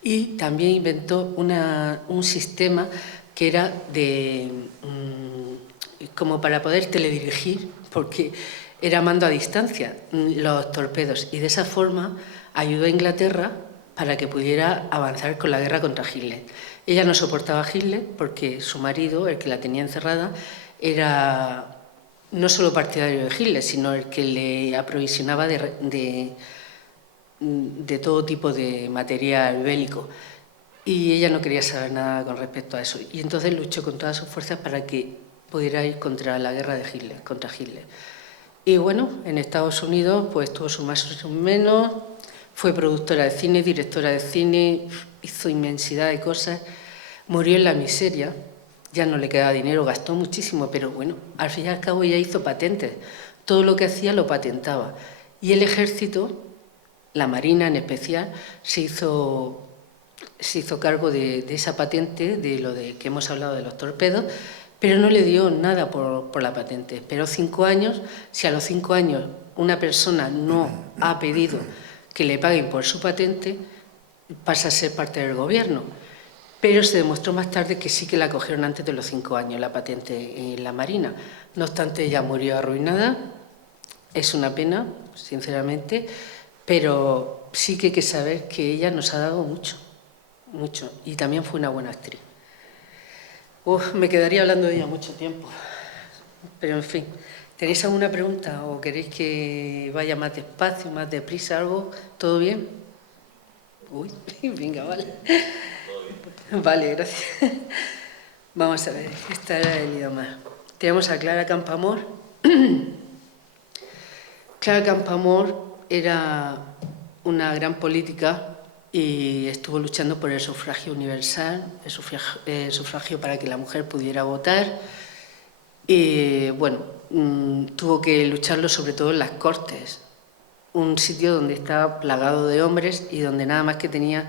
Y también inventó un sistema que era como para poder teledirigir, porque era mando a distancia, los torpedos. Y de esa forma ayudó a Inglaterra para que pudiera avanzar con la guerra contra Hitler. Ella no soportaba a Hitler porque su marido, el que la tenía encerrada, era no solo partidario de Hitler, sino el que le aprovisionaba de todo tipo de material bélico y ella no quería saber nada con respecto a eso y entonces luchó con todas sus fuerzas para que pudiera ir contra la guerra de Hitler, contra Hitler. Y bueno, en Estados Unidos pues tuvo sus más y sus menos, fue productora de cine, directora de cine, hizo inmensidad de cosas, murió en la miseria, ya no le quedaba dinero, gastó muchísimo, pero bueno, al fin y al cabo ella hizo patentes, todo lo que hacía lo patentaba y el ejército la Marina en especial, se hizo cargo de esa patente, de lo de que hemos hablado de los torpedos, pero no le dio nada por la patente. Esperó 5 años. Si a los 5 años una persona no ha pedido que le paguen por su patente, pasa a ser parte del gobierno. Pero se demostró más tarde que sí que la cogieron antes de los 5 años, la patente en la Marina. No obstante, ella murió arruinada. Es una pena, sinceramente, pero sí que hay que saber que ella nos ha dado mucho, mucho, y también fue una buena actriz. Me quedaría hablando de ella mucho tiempo, pero en fin. ¿Tenéis alguna pregunta o queréis que vaya más despacio, más deprisa, algo? ¿Todo bien? Uy, venga, vale. Vale, gracias. Vamos a ver, esta era el idioma. Tenemos a Clara Campoamor. Clara Campoamor era una gran política y estuvo luchando por el sufragio universal, el sufragio para que la mujer pudiera votar. Y bueno, tuvo que lucharlo sobre todo en las Cortes, un sitio donde estaba plagado de hombres y donde nada más que tenía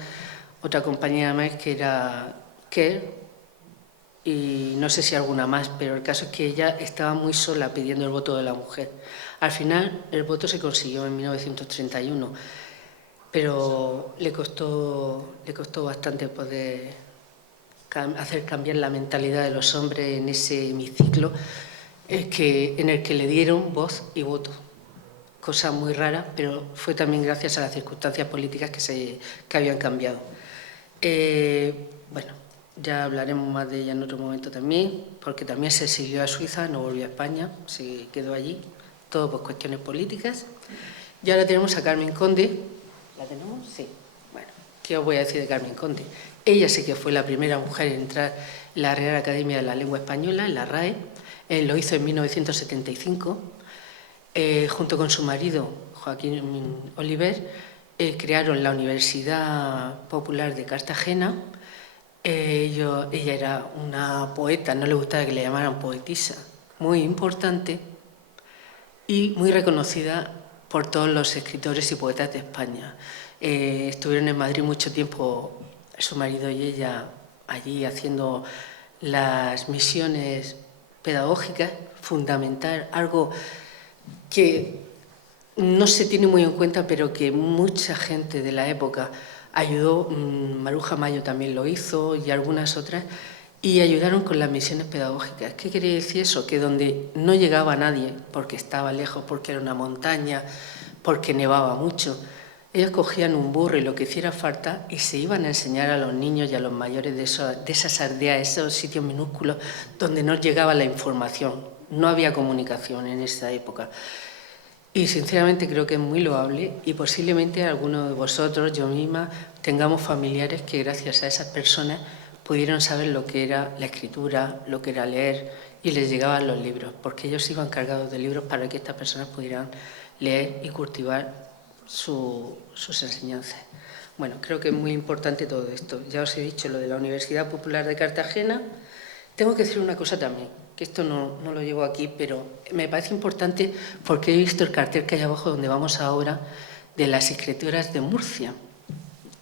otra compañera más que era Kerr, y no sé si alguna más, pero el caso es que ella estaba muy sola pidiendo el voto de la mujer. Al final el voto se consiguió en 1931, pero le costó bastante poder hacer cambiar la mentalidad de los hombres en ese hemiciclo en el que le dieron voz y voto. Cosa muy rara, pero fue también gracias a las circunstancias políticas que habían cambiado. Bueno, ya hablaremos más de ella en otro momento también, porque también se exilió a Suiza, no volvió a España, se quedó allí, todo por cuestiones políticas. Y ahora tenemos a Carmen Conde. ¿La tenemos? Sí. Bueno, ¿qué os voy a decir de Carmen Conde? Ella sí que fue la primera mujer en entrar en la Real Academia de la Lengua Española, en la RAE. Lo hizo en 1975. Junto con su marido, Joaquín Oliver, crearon la Universidad Popular de Cartagena. Ella era una poeta, no le gustaba que le llamaran poetisa, muy importante y muy reconocida por todos los escritores y poetas de España. Estuvieron en Madrid mucho tiempo, su marido y ella, allí haciendo las misiones pedagógicas, fundamental, algo que no se tiene muy en cuenta, pero que mucha gente de la época ayudó. Maruja Mayo también lo hizo y algunas otras, y ayudaron con las misiones pedagógicas. ¿Qué quiere decir eso? Que donde no llegaba nadie, porque estaba lejos, porque era una montaña, porque nevaba mucho, ellos cogían un burro y lo que hiciera falta y se iban a enseñar a los niños y a los mayores de esas aldeas, esos sitios minúsculos donde no llegaba la información. No había comunicación en esa época. Y sinceramente creo que es muy loable, y posiblemente algunos de vosotros, yo misma, tengamos familiares que gracias a esas personas pudieron saber lo que era la escritura, lo que era leer, y les llegaban los libros, porque ellos iban cargados de libros para que estas personas pudieran leer y cultivar sus enseñanzas. Bueno, creo que es muy importante todo esto. Ya os he dicho lo de la Universidad Popular de Cartagena. Tengo que decir una cosa también, que esto no lo llevo aquí, pero me parece importante porque he visto el cartel que hay abajo donde vamos ahora de las escritoras de Murcia.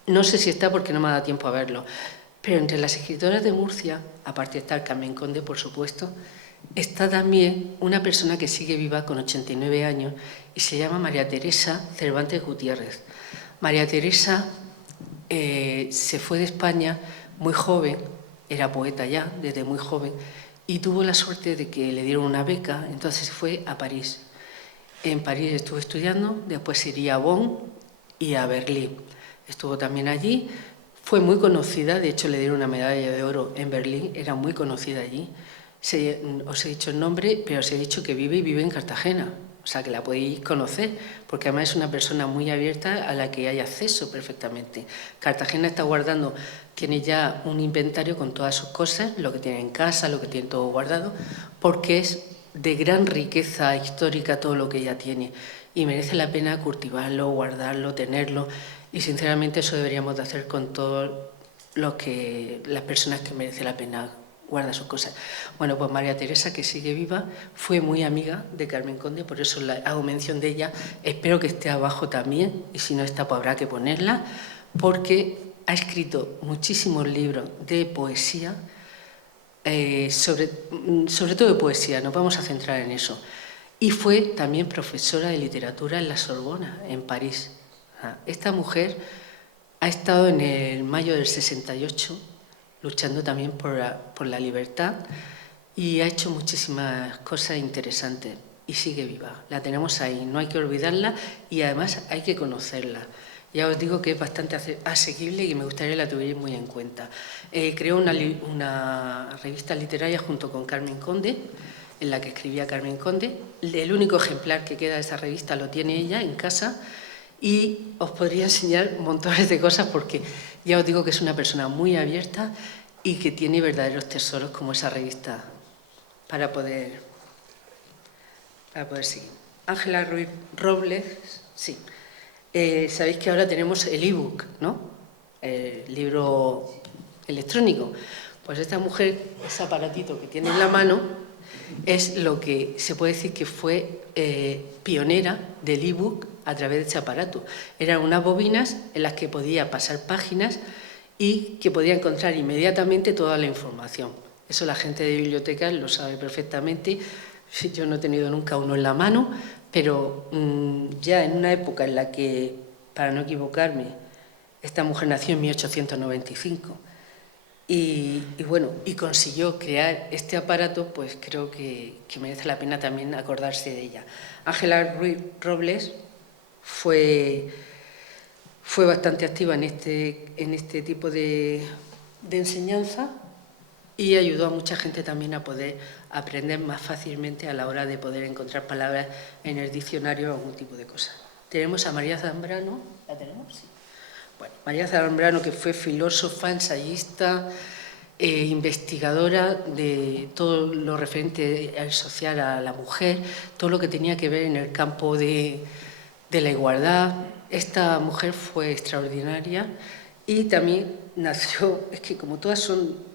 No sé si está porque no me ha dado tiempo a verlo, pero entre las escritoras de Murcia, aparte de estar Carmen Conde, por supuesto, está también una persona que sigue viva con 89 años y se llama María Teresa Cervantes Gutiérrez. María Teresa se fue de España muy joven, era poeta ya desde muy joven, y tuvo la suerte de que le dieron una beca, entonces se fue a París. En París estuvo estudiando, después iría a Bonn y a Berlín. Estuvo también allí, fue muy conocida, de hecho le dieron una medalla de oro en Berlín, era muy conocida allí. Os he dicho el nombre, pero os he dicho que vive en Cartagena, o sea que la podéis conocer, porque además es una persona muy abierta a la que hay acceso perfectamente. Cartagena está guardando, tiene ya un inventario con todas sus cosas, lo que tiene en casa, lo que tiene todo guardado, porque es de gran riqueza histórica todo lo que ella tiene, y merece la pena cultivarlo, guardarlo, tenerlo, y sinceramente eso deberíamos de hacer con todas las personas que merece la pena guarda sus cosas. Bueno, pues María Teresa, que sigue viva, fue muy amiga de Carmen Conde, por eso hago mención de ella. Espero que esté abajo también, y si no está, pues habrá que ponerla, porque ha escrito muchísimos libros de poesía, sobre todo de poesía, nos vamos a centrar en eso. Y fue también profesora de literatura en la Sorbona, en París. Esta mujer ha estado en el mayo del 68 luchando también por la libertad y ha hecho muchísimas cosas interesantes y sigue viva. La tenemos ahí, no hay que olvidarla y además hay que conocerla. Ya os digo que es bastante asequible y me gustaría que la tuvierais muy en cuenta. Creó una revista literaria junto con Carmen Conde, en la que escribía Carmen Conde. El único ejemplar que queda de esa revista lo tiene ella en casa y os podría enseñar montones de cosas porque ya os digo que es una persona muy abierta y que tiene verdaderos tesoros como esa revista para poder seguir. Ángela Ruiz Robles, sí. Sabéis que ahora tenemos el ebook, ¿no? El libro electrónico. Pues esta mujer, ese aparatito que tiene en la mano, es lo que se puede decir que fue pionera del ebook a través de este aparato. Eran unas bobinas en las que podía pasar páginas y que podía encontrar inmediatamente toda la información. Eso la gente de bibliotecas lo sabe perfectamente. Yo no he tenido nunca uno en la mano, pero ya en una época en la que, para no equivocarme, esta mujer nació en 1895 y consiguió crear este aparato, pues creo que merece la pena también acordarse de ella. Ángela Ruiz Robles fue bastante activa en este tipo de enseñanza y ayudó a mucha gente también a poder aprender más fácilmente a la hora de poder encontrar palabras en el diccionario o algún tipo de cosas. Tenemos a María Zambrano, ¿la tenemos? Sí. Bueno, María Zambrano, que fue filósofa, ensayista, investigadora de todo lo referente al social a la mujer, todo lo que tenía que ver en el campo de la igualdad. Esta mujer fue extraordinaria y también nació, es que como todas son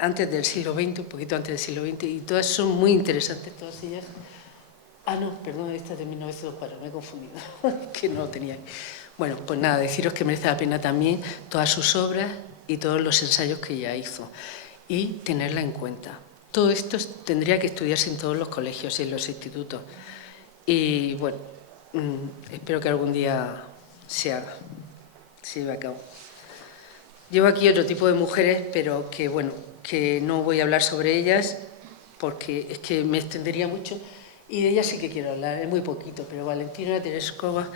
antes del siglo XX, un poquito antes del siglo XX, y todas son muy interesantes, todas ellas. Ah, no, perdón, esta es de 1904, me he confundido, que no lo tenía. Bueno, pues nada, deciros que merece la pena también todas sus obras y todos los ensayos que ella hizo, y tenerla en cuenta. Todo esto tendría que estudiarse en todos los colegios y en los institutos. Y bueno, espero que algún día se haga, se lleve a cabo. Llevo aquí otro tipo de mujeres, pero que bueno, que no voy a hablar sobre ellas porque es que me extendería mucho y de ellas sí que quiero hablar, es muy poquito, pero Valentina Tereshkova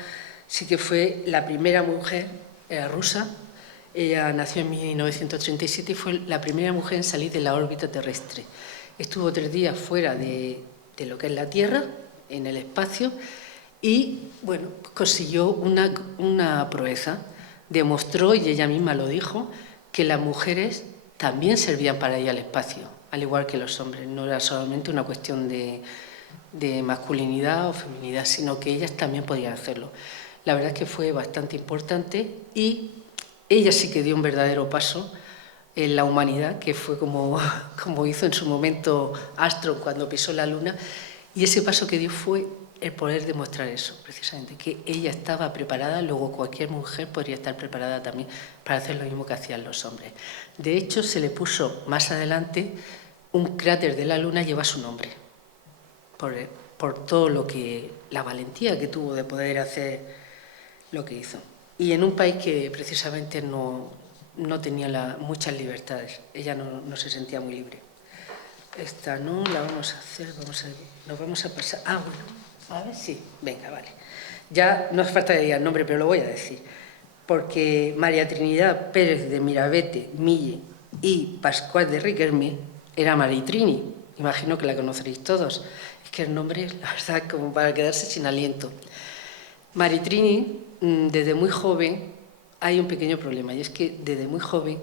sí que fue la primera mujer rusa. Ella nació en 1937 y fue la primera mujer en salir de la órbita terrestre. Estuvo 3 días fuera de lo que es la Tierra, en el espacio, y bueno, consiguió una proeza. Demostró, y ella misma lo dijo, que las mujeres también servían para ir al espacio, al igual que los hombres. No era solamente una cuestión de masculinidad o feminidad, sino que ellas también podían hacerlo. La verdad es que fue bastante importante y ella sí que dio un verdadero paso en la humanidad, que fue como hizo en su momento Armstrong cuando pisó la Luna, y ese paso que dio fue el poder demostrar eso, precisamente, que ella estaba preparada, luego cualquier mujer podría estar preparada también para hacer lo mismo que hacían los hombres. De hecho, se le puso más adelante un cráter de la Luna, lleva su nombre, por todo la valentía que tuvo de poder hacer lo que hizo. Y en un país que precisamente no tenía muchas libertades, ella no se sentía muy libre. Esta no la vamos a hacer, nos vamos a pasar. Ah, bueno. A ver, sí, venga, vale. Ya no hace falta que diga el nombre, pero lo voy a decir. Porque María Trinidad Pérez de Mirabete, Mille y Pascual de Riquelme era Maritrini. Imagino que la conoceréis todos. Es que el nombre, la verdad, como para quedarse sin aliento. Maritrini, desde muy joven, hay un pequeño problema, y es que desde muy joven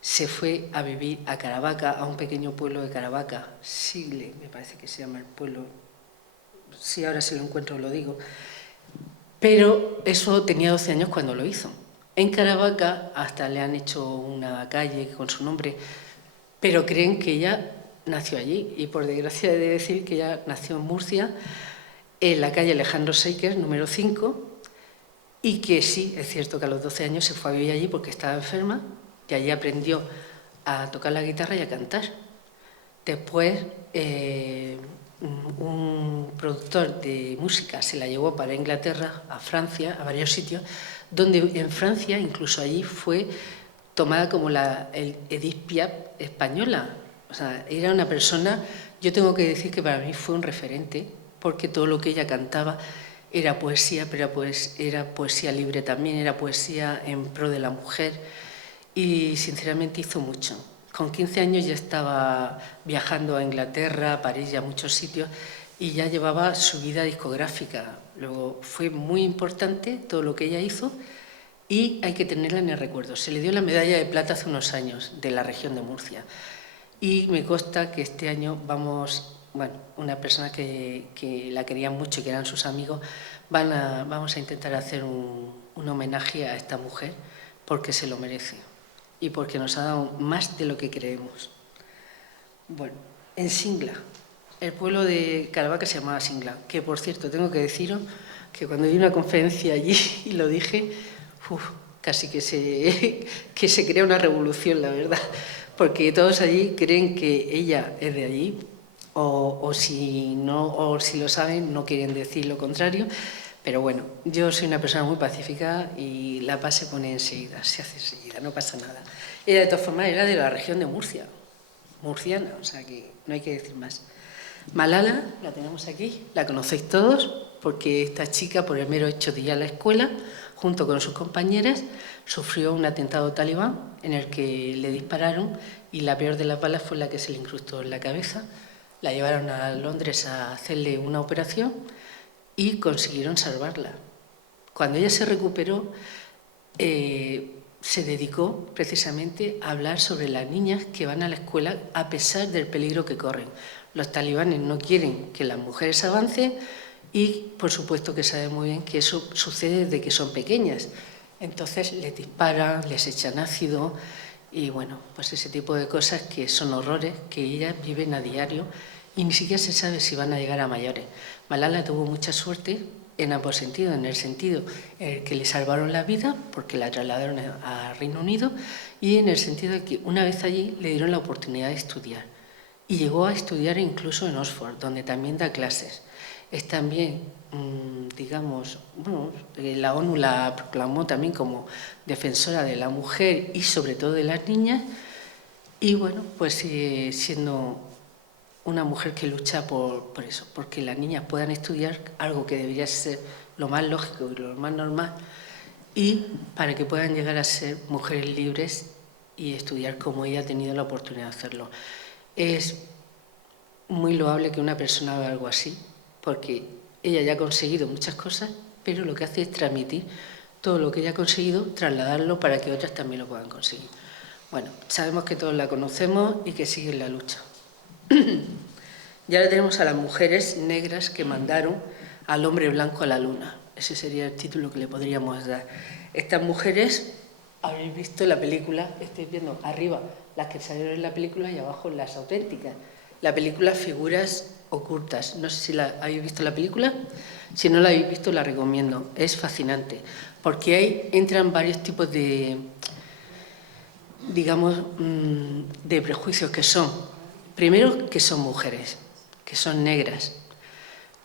se fue a vivir a Caravaca, a un pequeño pueblo de Caravaca, Sigle, me parece que se llama el pueblo. Sí, ahora si lo encuentro lo digo. Pero eso tenía 12 años cuando lo hizo. En Caravaca hasta le han hecho una calle con su nombre. pero creen que ella nació allí. Y por desgracia he de decir que ella nació en Murcia, en la calle Alejandro Seiker, número 5, y que sí, es cierto que a los 12 años se fue a vivir allí porque estaba enferma y allí aprendió a tocar la guitarra y a cantar. Después, un productor de música se la llevó para Inglaterra, a Francia, a varios sitios, donde en Francia, incluso allí, fue tomada como el Edith Piaf española. O sea, era una persona, yo tengo que decir que para mí fue un referente, porque todo lo que ella cantaba era poesía, pero era poesía libre también, era poesía en pro de la mujer, y sinceramente hizo mucho. Con 15 años ya estaba viajando a Inglaterra, a París y a muchos sitios, y ya llevaba su vida discográfica. Luego fue muy importante todo lo que ella hizo y hay que tenerla en el recuerdo. Se le dio la medalla de plata hace unos años de la región de Murcia y me consta que este año vamos, bueno, una persona que la querían mucho y que eran sus amigos, vamos a intentar hacer un homenaje a esta mujer porque se lo merece y porque nos ha dado más de lo que creemos. Bueno, en Singla, el pueblo de Caravaca se llamaba Singla, que por cierto tengo que deciros que cuando di una conferencia allí y lo dije, casi que se crea una revolución, la verdad, porque todos allí creen que ella es de allí o si lo saben no quieren decir lo contrario. Pero bueno, yo soy una persona muy pacífica y la paz se pone enseguida, se hace enseguida, no pasa nada. Ella de todas formas era de la región de Murcia, murciana, o sea que no hay que decir más. Malala, la tenemos aquí, la conocéis todos, porque esta chica, por el mero hecho de ir a la escuela, junto con sus compañeras, sufrió un atentado talibán en el que le dispararon y la peor de las balas fue la que se le incrustó en la cabeza. La llevaron a Londres a hacerle una operación y consiguieron salvarla. Cuando ella se recuperó, se dedicó precisamente a hablar sobre las niñas que van a la escuela a pesar del peligro que corren. Los talibanes no quieren que las mujeres avancen y, por supuesto, que saben muy bien que eso sucede desde que son pequeñas. Entonces les disparan, les echan ácido y, bueno, pues ese tipo de cosas que son horrores que ellas viven a diario y ni siquiera se sabe si van a llegar a mayores. Malala tuvo mucha suerte en ambos sentidos, en el sentido que le salvaron la vida porque la trasladaron a Reino Unido y en el sentido de que una vez allí le dieron la oportunidad de estudiar y llegó a estudiar incluso en Oxford, donde también da clases. Es también, digamos, bueno, la ONU la proclamó también como defensora de la mujer y sobre todo de las niñas y bueno, pues sigue siendo una mujer que lucha por eso, porque las niñas puedan estudiar algo que debería ser lo más lógico y lo más normal y para que puedan llegar a ser mujeres libres y estudiar como ella ha tenido la oportunidad de hacerlo. Es muy loable que una persona haga algo así, porque ella ya ha conseguido muchas cosas, pero lo que hace es transmitir todo lo que ella ha conseguido, trasladarlo para que otras también lo puedan conseguir. Bueno, sabemos que todos la conocemos y que sigue en la lucha. Y ahora tenemos a las mujeres negras que mandaron al hombre blanco a la luna. Ese sería el título que le podríamos dar. Estas mujeres, habéis visto la película, estáis viendo arriba las que salieron en la película y abajo las auténticas. La película Figuras ocultas. No sé si habéis visto la película. Si no la habéis visto, la recomiendo. Es fascinante, porque ahí entran varios tipos de, digamos, de prejuicios que son, primero, que son mujeres, que son negras,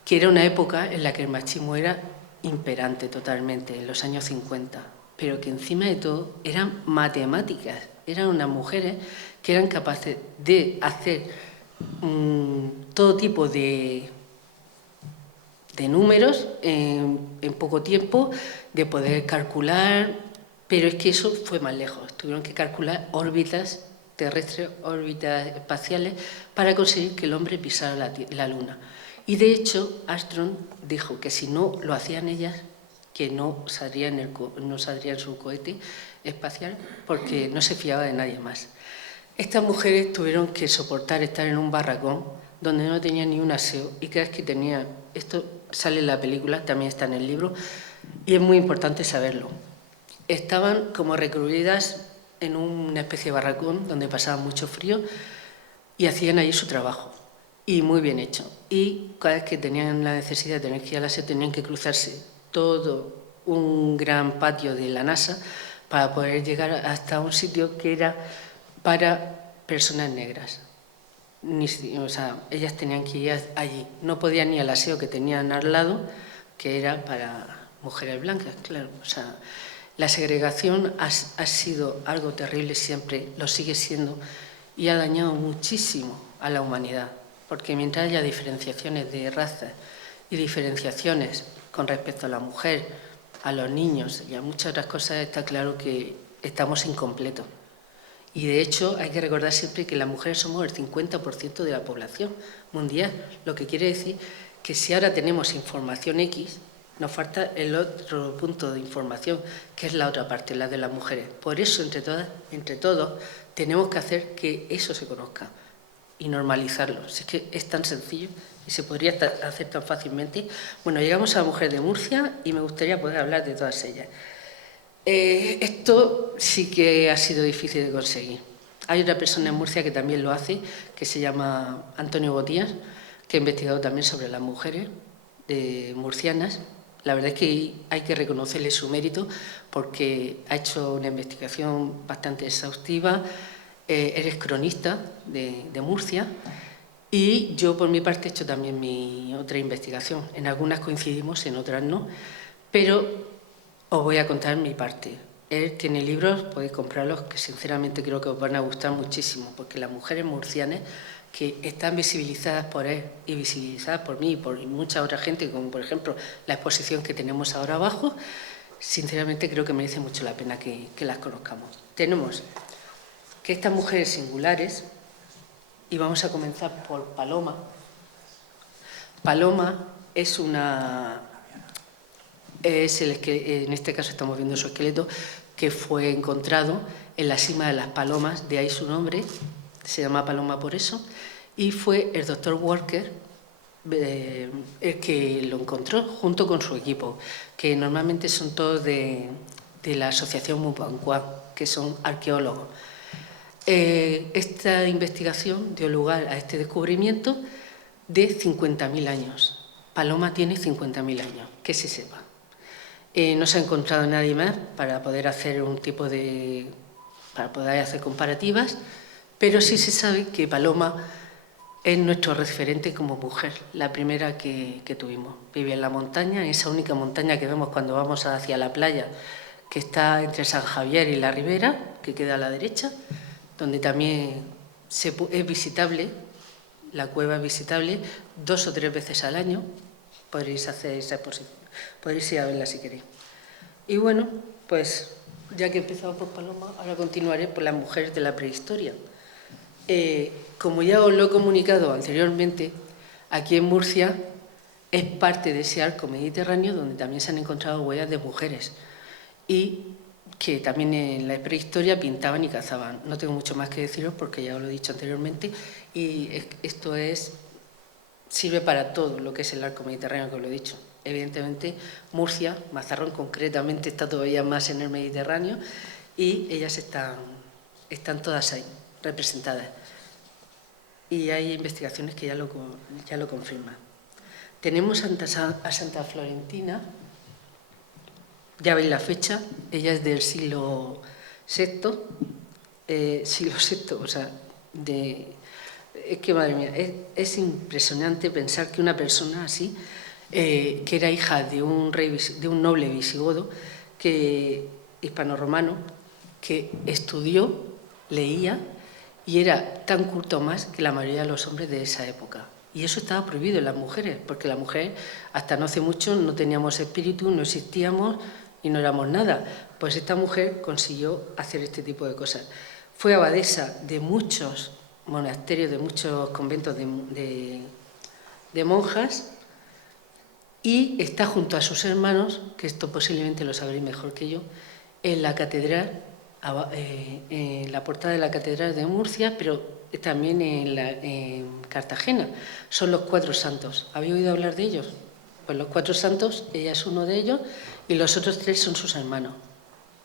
que era una época en la que el machismo era imperante totalmente, en los años 50, pero que encima de todo eran matemáticas, eran unas mujeres que eran capaces de hacer todo tipo de números en poco tiempo, de poder calcular, pero es que eso fue más lejos, tuvieron que calcular órbitas terrestres, órbitas espaciales, para conseguir que el hombre pisara la Luna. Y de hecho, Armstrong dijo que si no lo hacían ellas, que no saldría en su cohete espacial, porque no se fiaba de nadie más. Estas mujeres tuvieron que soportar estar en un barracón donde no tenían ni un aseo y cada vez que tenían, esto sale en la película, también está en el libro, y es muy importante saberlo. Estaban como recluidas en una especie de barracón donde pasaba mucho frío y hacían ahí su trabajo. Y muy bien hecho. Y cada vez que tenían la necesidad de tener que ir al aseo, tenían que cruzarse todo un gran patio de la NASA para poder llegar hasta un sitio que era para personas negras. O sea, ellas tenían que ir allí. No podían ir al aseo que tenían al lado, que era para mujeres blancas, claro. O sea, la segregación ha sido algo terrible siempre, lo sigue siendo, y ha dañado muchísimo a la humanidad. Porque mientras haya diferenciaciones de razas y diferenciaciones con respecto a la mujer, a los niños y a muchas otras cosas, está claro que estamos incompletos. Y de hecho hay que recordar siempre que las mujeres somos el 50% de la población mundial, lo que quiere decir que si ahora tenemos información X, nos falta el otro punto de información, que es la otra parte, la de las mujeres. Por eso, entre todos, tenemos que hacer que eso se conozca y normalizarlo. Si es que es tan sencillo y se podría hacer tan fácilmente. Bueno, llegamos a la mujer de Murcia y me gustaría poder hablar de todas ellas. Esto sí que ha sido difícil de conseguir. Hay otra persona en Murcia que también lo hace, que se llama Antonio Botías, que ha investigado también sobre las mujeres murcianas. La verdad es que hay que reconocerle su mérito porque ha hecho una investigación bastante exhaustiva. Eres cronista de Murcia y yo por mi parte he hecho también mi otra investigación. En algunas coincidimos, en otras no, pero os voy a contar mi parte. Él tiene libros, podéis comprarlos, que sinceramente creo que os van a gustar muchísimo, porque las mujeres murcianas que están visibilizadas por él y visibilizadas por mí y por mucha otra gente, como por ejemplo la exposición que tenemos ahora abajo, sinceramente creo que merece mucho la pena que las conozcamos. Tenemos que estas mujeres singulares, y vamos a comenzar por Paloma. Paloma es en este caso estamos viendo su esqueleto, que fue encontrado en la cima de las Palomas, de ahí su nombre, se llama Paloma por eso, y fue el doctor Walker el que lo encontró junto con su equipo, que normalmente son todos de la asociación Mupancua, que son arqueólogos. Esta investigación dio lugar a este descubrimiento de 50.000 años. Paloma tiene 50.000 años, que se sepa. No se ha encontrado nadie más para poder hacer para poder hacer comparativas, pero sí se sabe que Paloma es nuestro referente como mujer, la primera que tuvimos. Vive en la montaña, en esa única montaña que vemos cuando vamos hacia la playa, que está entre San Javier y la Ribera, que queda a la derecha, donde también es visitable, la cueva es visitable 2 o 3 veces al año. Podréis hacer esa exposición, podréis ir a verla si queréis. Y bueno, pues ya que he empezado por Paloma, ahora continuaré por las mujeres de la prehistoria. Como ya os lo he comunicado anteriormente, aquí en Murcia es parte de ese arco mediterráneo donde también se han encontrado huellas de mujeres y que también en la prehistoria pintaban y cazaban. No tengo mucho más que deciros porque ya os lo he dicho anteriormente y esto sirve para todo lo que es el arco mediterráneo, que os lo he dicho. Evidentemente, Murcia, Mazarrón concretamente, está todavía más en el Mediterráneo y ellas están todas ahí, representadas. Y hay investigaciones que ya lo confirman. Tenemos a Santa Florentina. Ya veis la fecha, ella es del siglo VI, o sea, es que madre mía, es impresionante pensar que una persona así, que era hija de un noble visigodo, hispano-romano, que estudió, leía y era tan culto más que la mayoría de los hombres de esa época. Y eso estaba prohibido en las mujeres, porque las mujeres hasta no hace mucho no teníamos espíritu, no existíamos y no éramos nada. Pues esta mujer consiguió hacer este tipo de cosas. Fue abadesa de muchos monasterios, de muchos conventos de monjas y está junto a sus hermanos, que esto posiblemente lo sabréis mejor que yo, en la catedral, en la portada de la catedral de Murcia, pero también en Cartagena. Son los 4 santos. ¿Habéis oído hablar de ellos? Pues los 4 santos, ella es uno de ellos y los otros 3 son sus hermanos.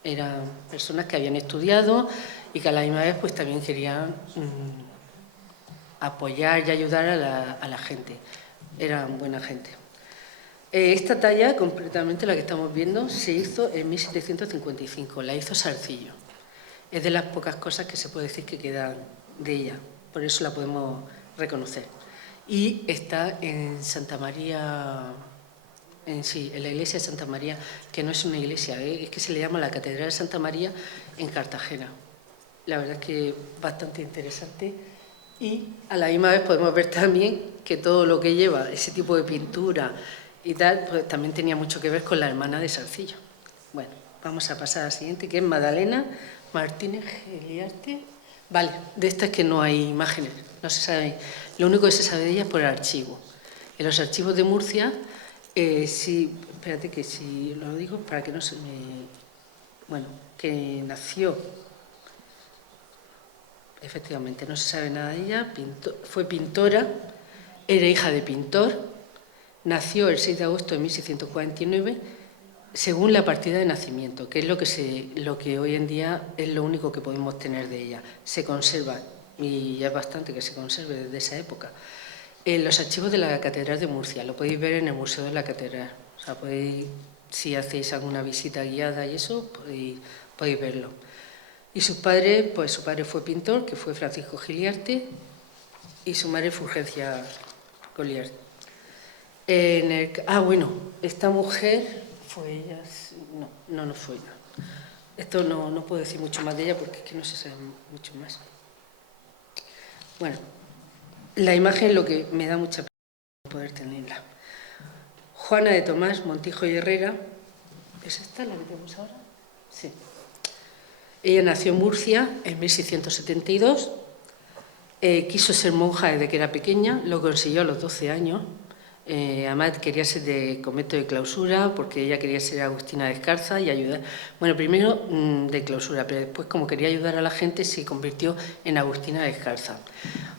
Eran personas que habían estudiado y que a la misma vez pues también querían apoyar y ayudar a la gente. Eran buena gente. Esta talla, completamente la que estamos viendo, se hizo en 1755, la hizo Salcillo. Es de las pocas cosas que se puede decir que quedan de ella, por eso la podemos reconocer. Y está en Santa María, en la iglesia de Santa María, que no es una iglesia, es que se le llama la Catedral de Santa María en Cartagena. La verdad es que bastante interesante. Y a la misma vez podemos ver también que todo lo que lleva ese tipo de pintura y tal, pues también tenía mucho que ver con la hermana de Salcillo. Bueno, vamos a pasar a la siguiente, que es Magdalena Martínez Giliarte. Vale, de esta es que no hay imágenes, no se sabe. Lo único que se sabe de ella es por el archivo. En los archivos de Murcia, sí, espérate que si lo digo para que no se me... Bueno, que nació, efectivamente, no se sabe nada de ella, fue pintora, era hija de pintor, nació el 6 de agosto de 1649, según la partida de nacimiento, que es lo que hoy en día es lo único que podemos tener de ella. Se conserva, y ya es bastante que se conserve desde esa época, en los archivos de la Catedral de Murcia. Lo podéis ver en el Museo de la Catedral. O sea, podéis, si hacéis alguna visita guiada y eso, podéis verlo. Y sus padres, pues su padre fue pintor, que fue Francisco Giliarte, y su madre Fulgencia Goliart. Bueno, esta mujer fue ella, no fue ella. Esto no puedo decir mucho más de ella porque es que no se sabe mucho más. Bueno, la imagen lo que me da mucha pena poder tenerla. Juana de Tomás Montijo y Herrera, ¿es esta la que tenemos ahora? Sí. Ella nació en Murcia en 1672, quiso ser monja desde que era pequeña, lo consiguió a los 12 años. Además quería ser de convento de clausura porque ella quería ser agustina descalza y ayudar. Bueno, primero de clausura, pero después como quería ayudar a la gente se convirtió en agustina descalza.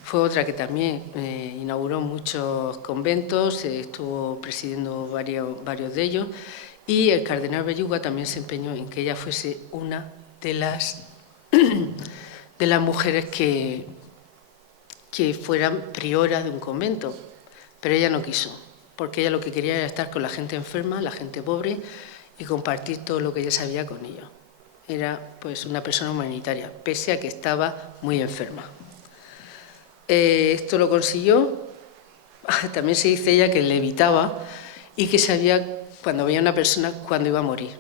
Fue otra que también inauguró muchos conventos, estuvo presidiendo varios de ellos, y el cardenal Belluga también se empeñó en que ella fuese una de las mujeres que fueran priora de un convento. Pero ella no quiso, porque ella lo que quería era estar con la gente enferma, la gente pobre, y compartir todo lo que ella sabía con ellos. Era pues una persona humanitaria, pese a que estaba muy enferma. Esto lo consiguió. También se dice ella que levitaba y que sabía cuando veía una persona cuando iba a morir.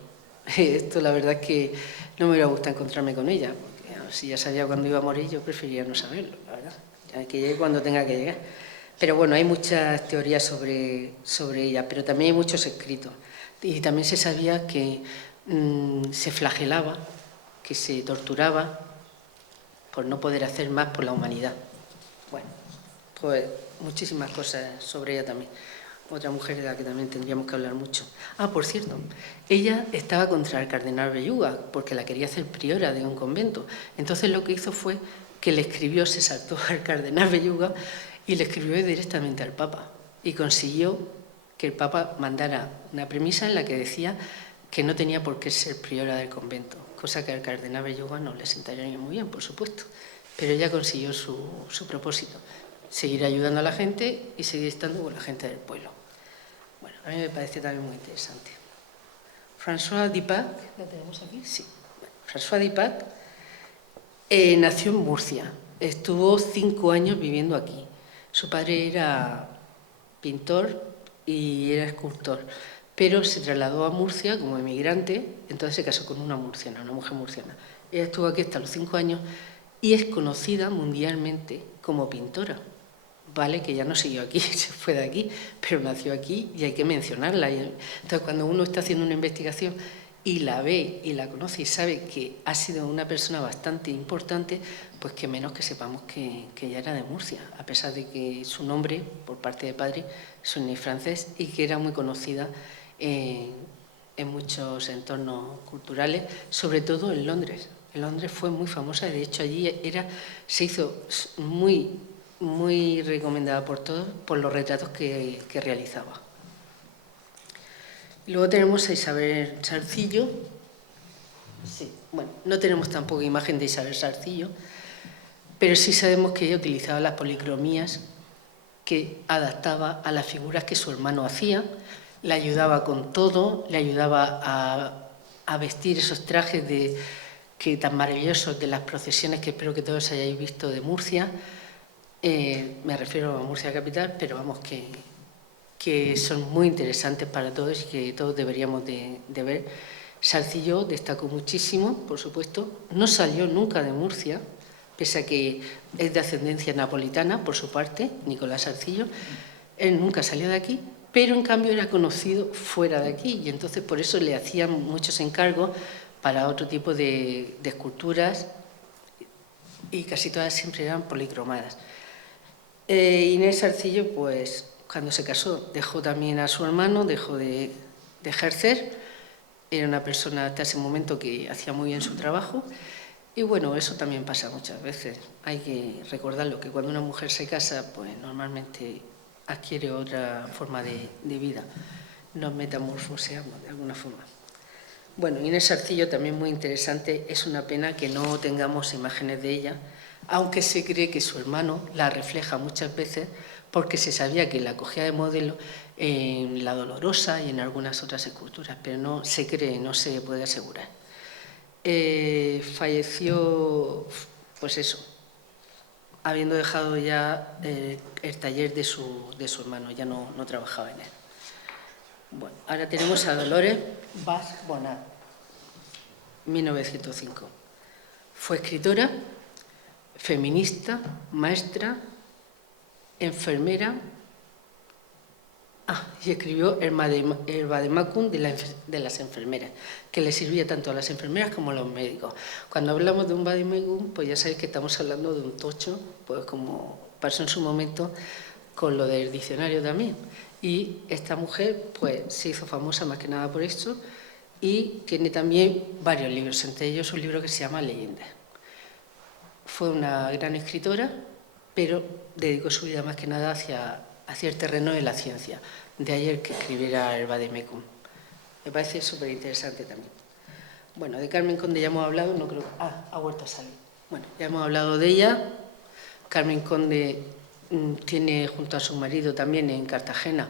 Esto la verdad es que no me hubiera gustado encontrarme con ella, porque si ya sabía cuándo iba a morir yo preferiría no saberlo, la verdad, ya que llegue cuando tenga que llegar. Pero bueno, hay muchas teorías sobre ella, pero también hay muchos escritos. Y también se sabía que se flagelaba, que se torturaba por no poder hacer más por la humanidad. Bueno, pues muchísimas cosas sobre ella también. Otra mujer de la que también tendríamos que hablar mucho. Por cierto, ella estaba contra el cardenal Belluga, porque la quería hacer priora de un convento. Entonces lo que hizo fue que le escribió, se saltó al cardenal Belluga, y le escribió directamente al Papa y consiguió que el Papa mandara una premisa en la que decía que no tenía por qué ser priora del convento, cosa que al cardenal Belluga no le sentaría muy bien, por supuesto, pero ella consiguió su propósito, seguir ayudando a la gente y seguir estando con la gente del pueblo. Bueno, a mí me parece también muy interesante. François Dipac, ¿la tenemos aquí? Sí. François Dipac nació en Murcia, estuvo 5 años viviendo aquí. Su padre era pintor y era escultor, pero se trasladó a Murcia como emigrante, entonces se casó con una murciana, una mujer murciana. Ella estuvo aquí hasta los 5 años y es conocida mundialmente como pintora. Vale, que ya no siguió aquí, se fue de aquí, pero nació aquí y hay que mencionarla. Entonces, cuando uno está haciendo una investigación y la ve y la conoce y sabe que ha sido una persona bastante importante, pues que menos que sepamos que ella era de Murcia, a pesar de que su nombre, por parte de padre, es francés y que era muy conocida en muchos entornos culturales, sobre todo en Londres. En Londres fue muy famosa, de hecho allí se hizo muy recomendada por todos por los retratos que realizaba. Luego tenemos a Isabel Salcillo, Sí, bueno, no tenemos tampoco imagen de Isabel Sarcillo, pero sí sabemos que ella utilizaba las policromías que adaptaba a las figuras que su hermano hacía, le ayudaba con todo, le ayudaba a vestir esos trajes que tan maravillosos de las procesiones que espero que todos hayáis visto de Murcia. Me refiero a Murcia capital, pero vamos que son muy interesantes para todos y que todos deberíamos de ver. Sarcillo destacó muchísimo, por supuesto, no salió nunca de Murcia, pese a que es de ascendencia napolitana, por su parte, Nicolás Sarcillo. Él nunca salió de aquí, pero en cambio era conocido fuera de aquí, y entonces por eso le hacían muchos encargos para otro tipo de esculturas, y casi todas siempre eran policromadas. Inés Sarcillo, pues cuando se casó, dejó también a su hermano, dejó de ejercer. Era una persona hasta ese momento que hacía muy bien su trabajo. Y bueno, eso también pasa muchas veces. Hay que recordarlo, que cuando una mujer se casa, pues normalmente adquiere otra forma de vida. Nos metamorfoseamos de alguna forma. Bueno, Inés Sarcillo también muy interesante. Es una pena que no tengamos imágenes de ella, aunque se cree que su hermano la refleja muchas veces, porque se sabía que la cogía de modelo en La Dolorosa y en algunas otras esculturas, pero no se cree, no se puede asegurar. Falleció, pues eso, habiendo dejado ya el taller de su hermano, ya no trabajaba en él. Bueno, ahora tenemos a Dolores Bas Bonat, 1905. Fue escritora, feminista, maestra, enfermera, y escribió el vademecum de las enfermeras, que le servía tanto a las enfermeras como a los médicos. Cuando hablamos de un vademecum, pues ya sabéis que estamos hablando de un tocho, pues como pasó en su momento con lo del diccionario también. Y esta mujer pues se hizo famosa más que nada por esto, y tiene también varios libros, entre ellos un libro que se llama Leyendas. Fue una gran escritora, pero dedicó su vida más que nada hacia el terreno de la ciencia. De ahí el que escribiera el vademecum. Me parece súper interesante también. Bueno, de Carmen Conde ya hemos hablado, no creo... ha vuelto a salir. Bueno, ya hemos hablado de ella. Carmen Conde tiene junto a su marido también en Cartagena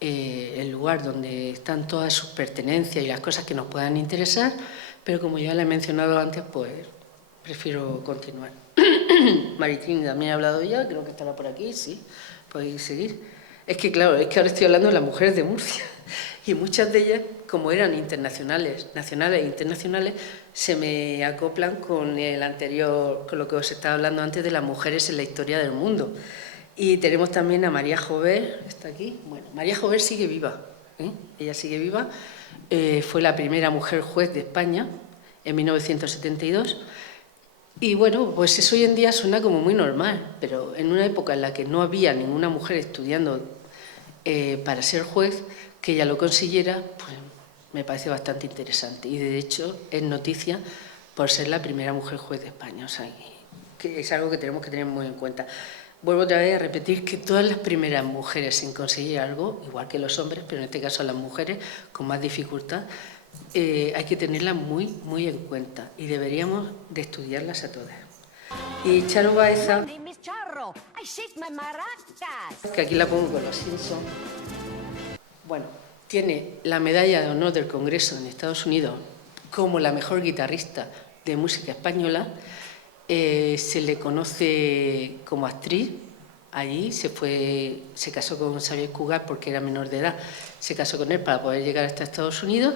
el lugar donde están todas sus pertenencias y las cosas que nos puedan interesar, pero como ya le he mencionado antes, pues prefiero continuar. Maritrini también ha hablado de ella, creo que estará por aquí, sí, podéis seguir. Es que claro, es que ahora estoy hablando de las mujeres de Murcia, y muchas de ellas, como eran internacionales, nacionales e internacionales, se me acoplan con el anterior, con lo que os estaba hablando antes de las mujeres en la historia del mundo. Y tenemos también a María Jover, está aquí. Bueno, María Jover sigue viva, ella sigue viva, fue la primera mujer juez de España en 1972. Y bueno, pues eso hoy en día suena como muy normal, pero en una época en la que no había ninguna mujer estudiando para ser juez, que ella lo consiguiera, pues me parece bastante interesante. Y de hecho es noticia por ser la primera mujer juez de España, o sea, que es algo que tenemos que tener muy en cuenta. Vuelvo otra vez a repetir que todas las primeras mujeres en conseguir algo, igual que los hombres, pero en este caso las mujeres con más dificultad, hay que tenerlas muy, muy en cuenta, y deberíamos de estudiarlas a todas. Y Charo Baeza, que aquí la pongo con los Simpsons, bueno, tiene la medalla de honor del Congreso en Estados Unidos como la mejor guitarrista de música española. Se le conoce como actriz. Allí se casó con Xavier Cugat porque era menor de edad, se casó con él para poder llegar hasta Estados Unidos.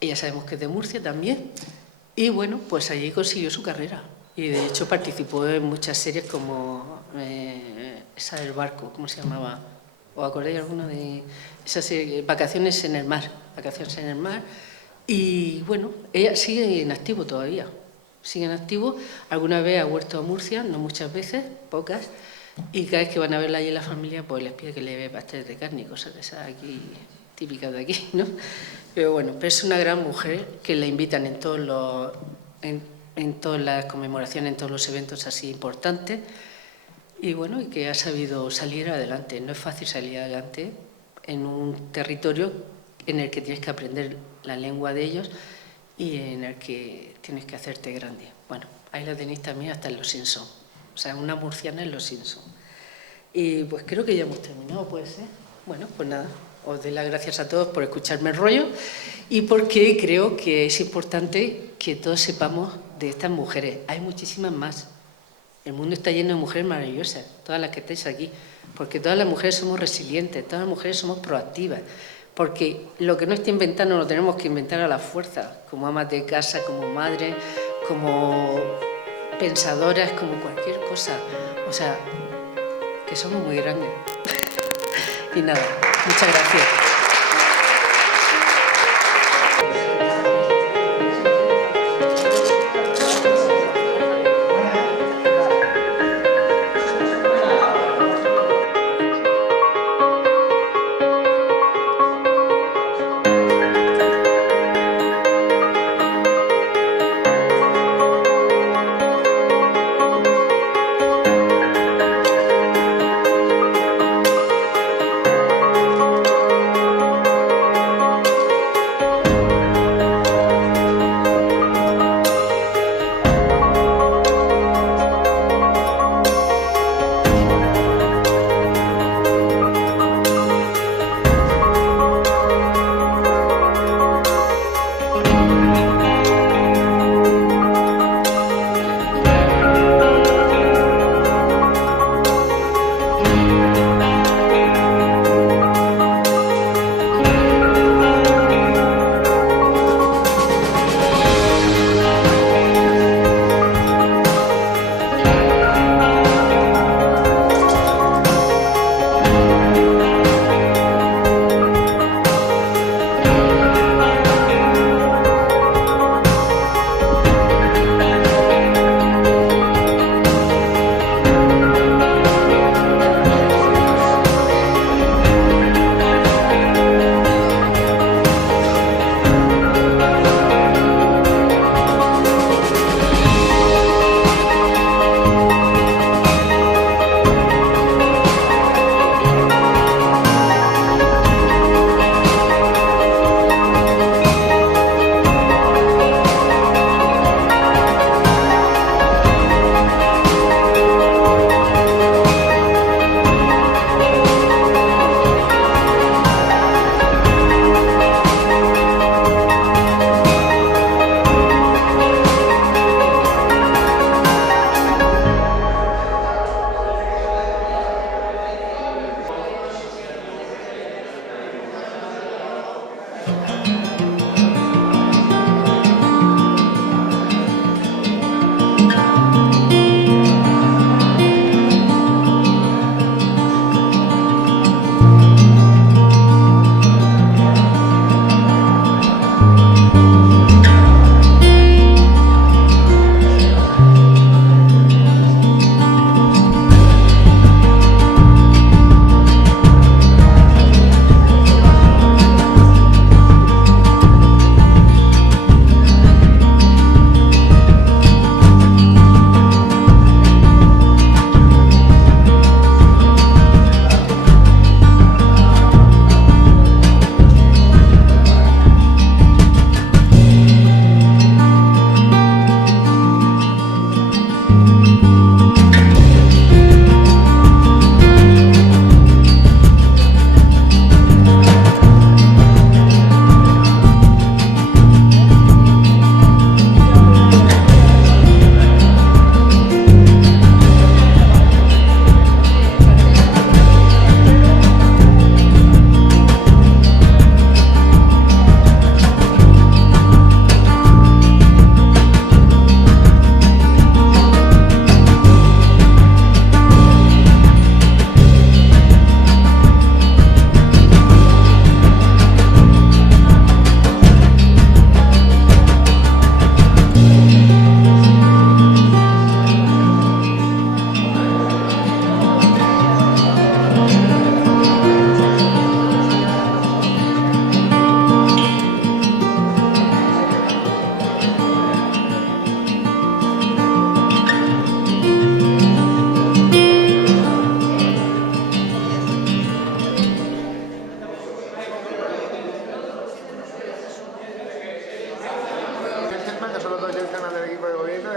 Ella sabemos que es de Murcia también, y bueno, pues allí consiguió su carrera, y de hecho participó en muchas series como esa del barco, ¿cómo se llamaba? ¿Os acordáis alguna de esas series? Vacaciones en el mar, y bueno, ella sigue en activo todavía, sigue en activo. Alguna vez ha vuelto a Murcia, no muchas veces, pocas, y cada vez que van a verla allí en la familia, pues les pide que le dé pasteles de carne y cosas de esas aquí, típicas de aquí, ¿no? Pero bueno, pero es una gran mujer que la invitan en todas las conmemoraciones, en todos los eventos así importantes, y bueno, y que ha sabido salir adelante. No es fácil salir adelante en un territorio en el que tienes que aprender la lengua de ellos y en el que tienes que hacerte grande. Bueno, ahí la tenéis también hasta en Los Simpsons, o sea, una murciana en Los Simpsons. Y pues creo que ya hemos terminado, ¿puede ser? Bueno, pues nada, os doy las gracias a todos por escucharme el rollo y porque creo que es importante que todos sepamos de estas mujeres. Hay muchísimas más. El mundo está lleno de mujeres maravillosas, todas las que estáis aquí, porque todas las mujeres somos resilientes, todas las mujeres somos proactivas, porque lo que no está inventado lo tenemos que inventar a la fuerza, como amas de casa, como madres, como pensadoras, como cualquier cosa. O sea, que somos muy grandes. Y nada, muchas gracias.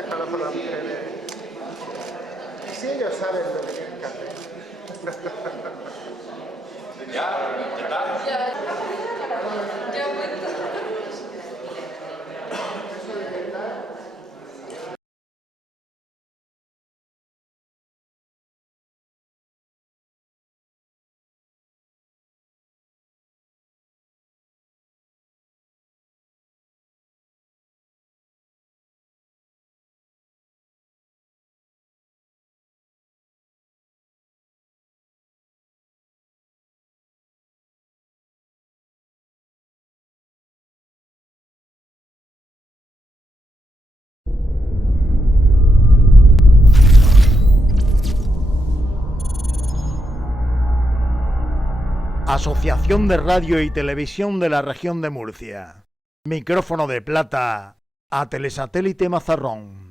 dejarlo por las mujeres. Si ellos saben lo que tienen que hacer. Ya está. Asociación de Radio y Televisión de la Región de Murcia. Micrófono de plata a Telesatélite Mazarrón.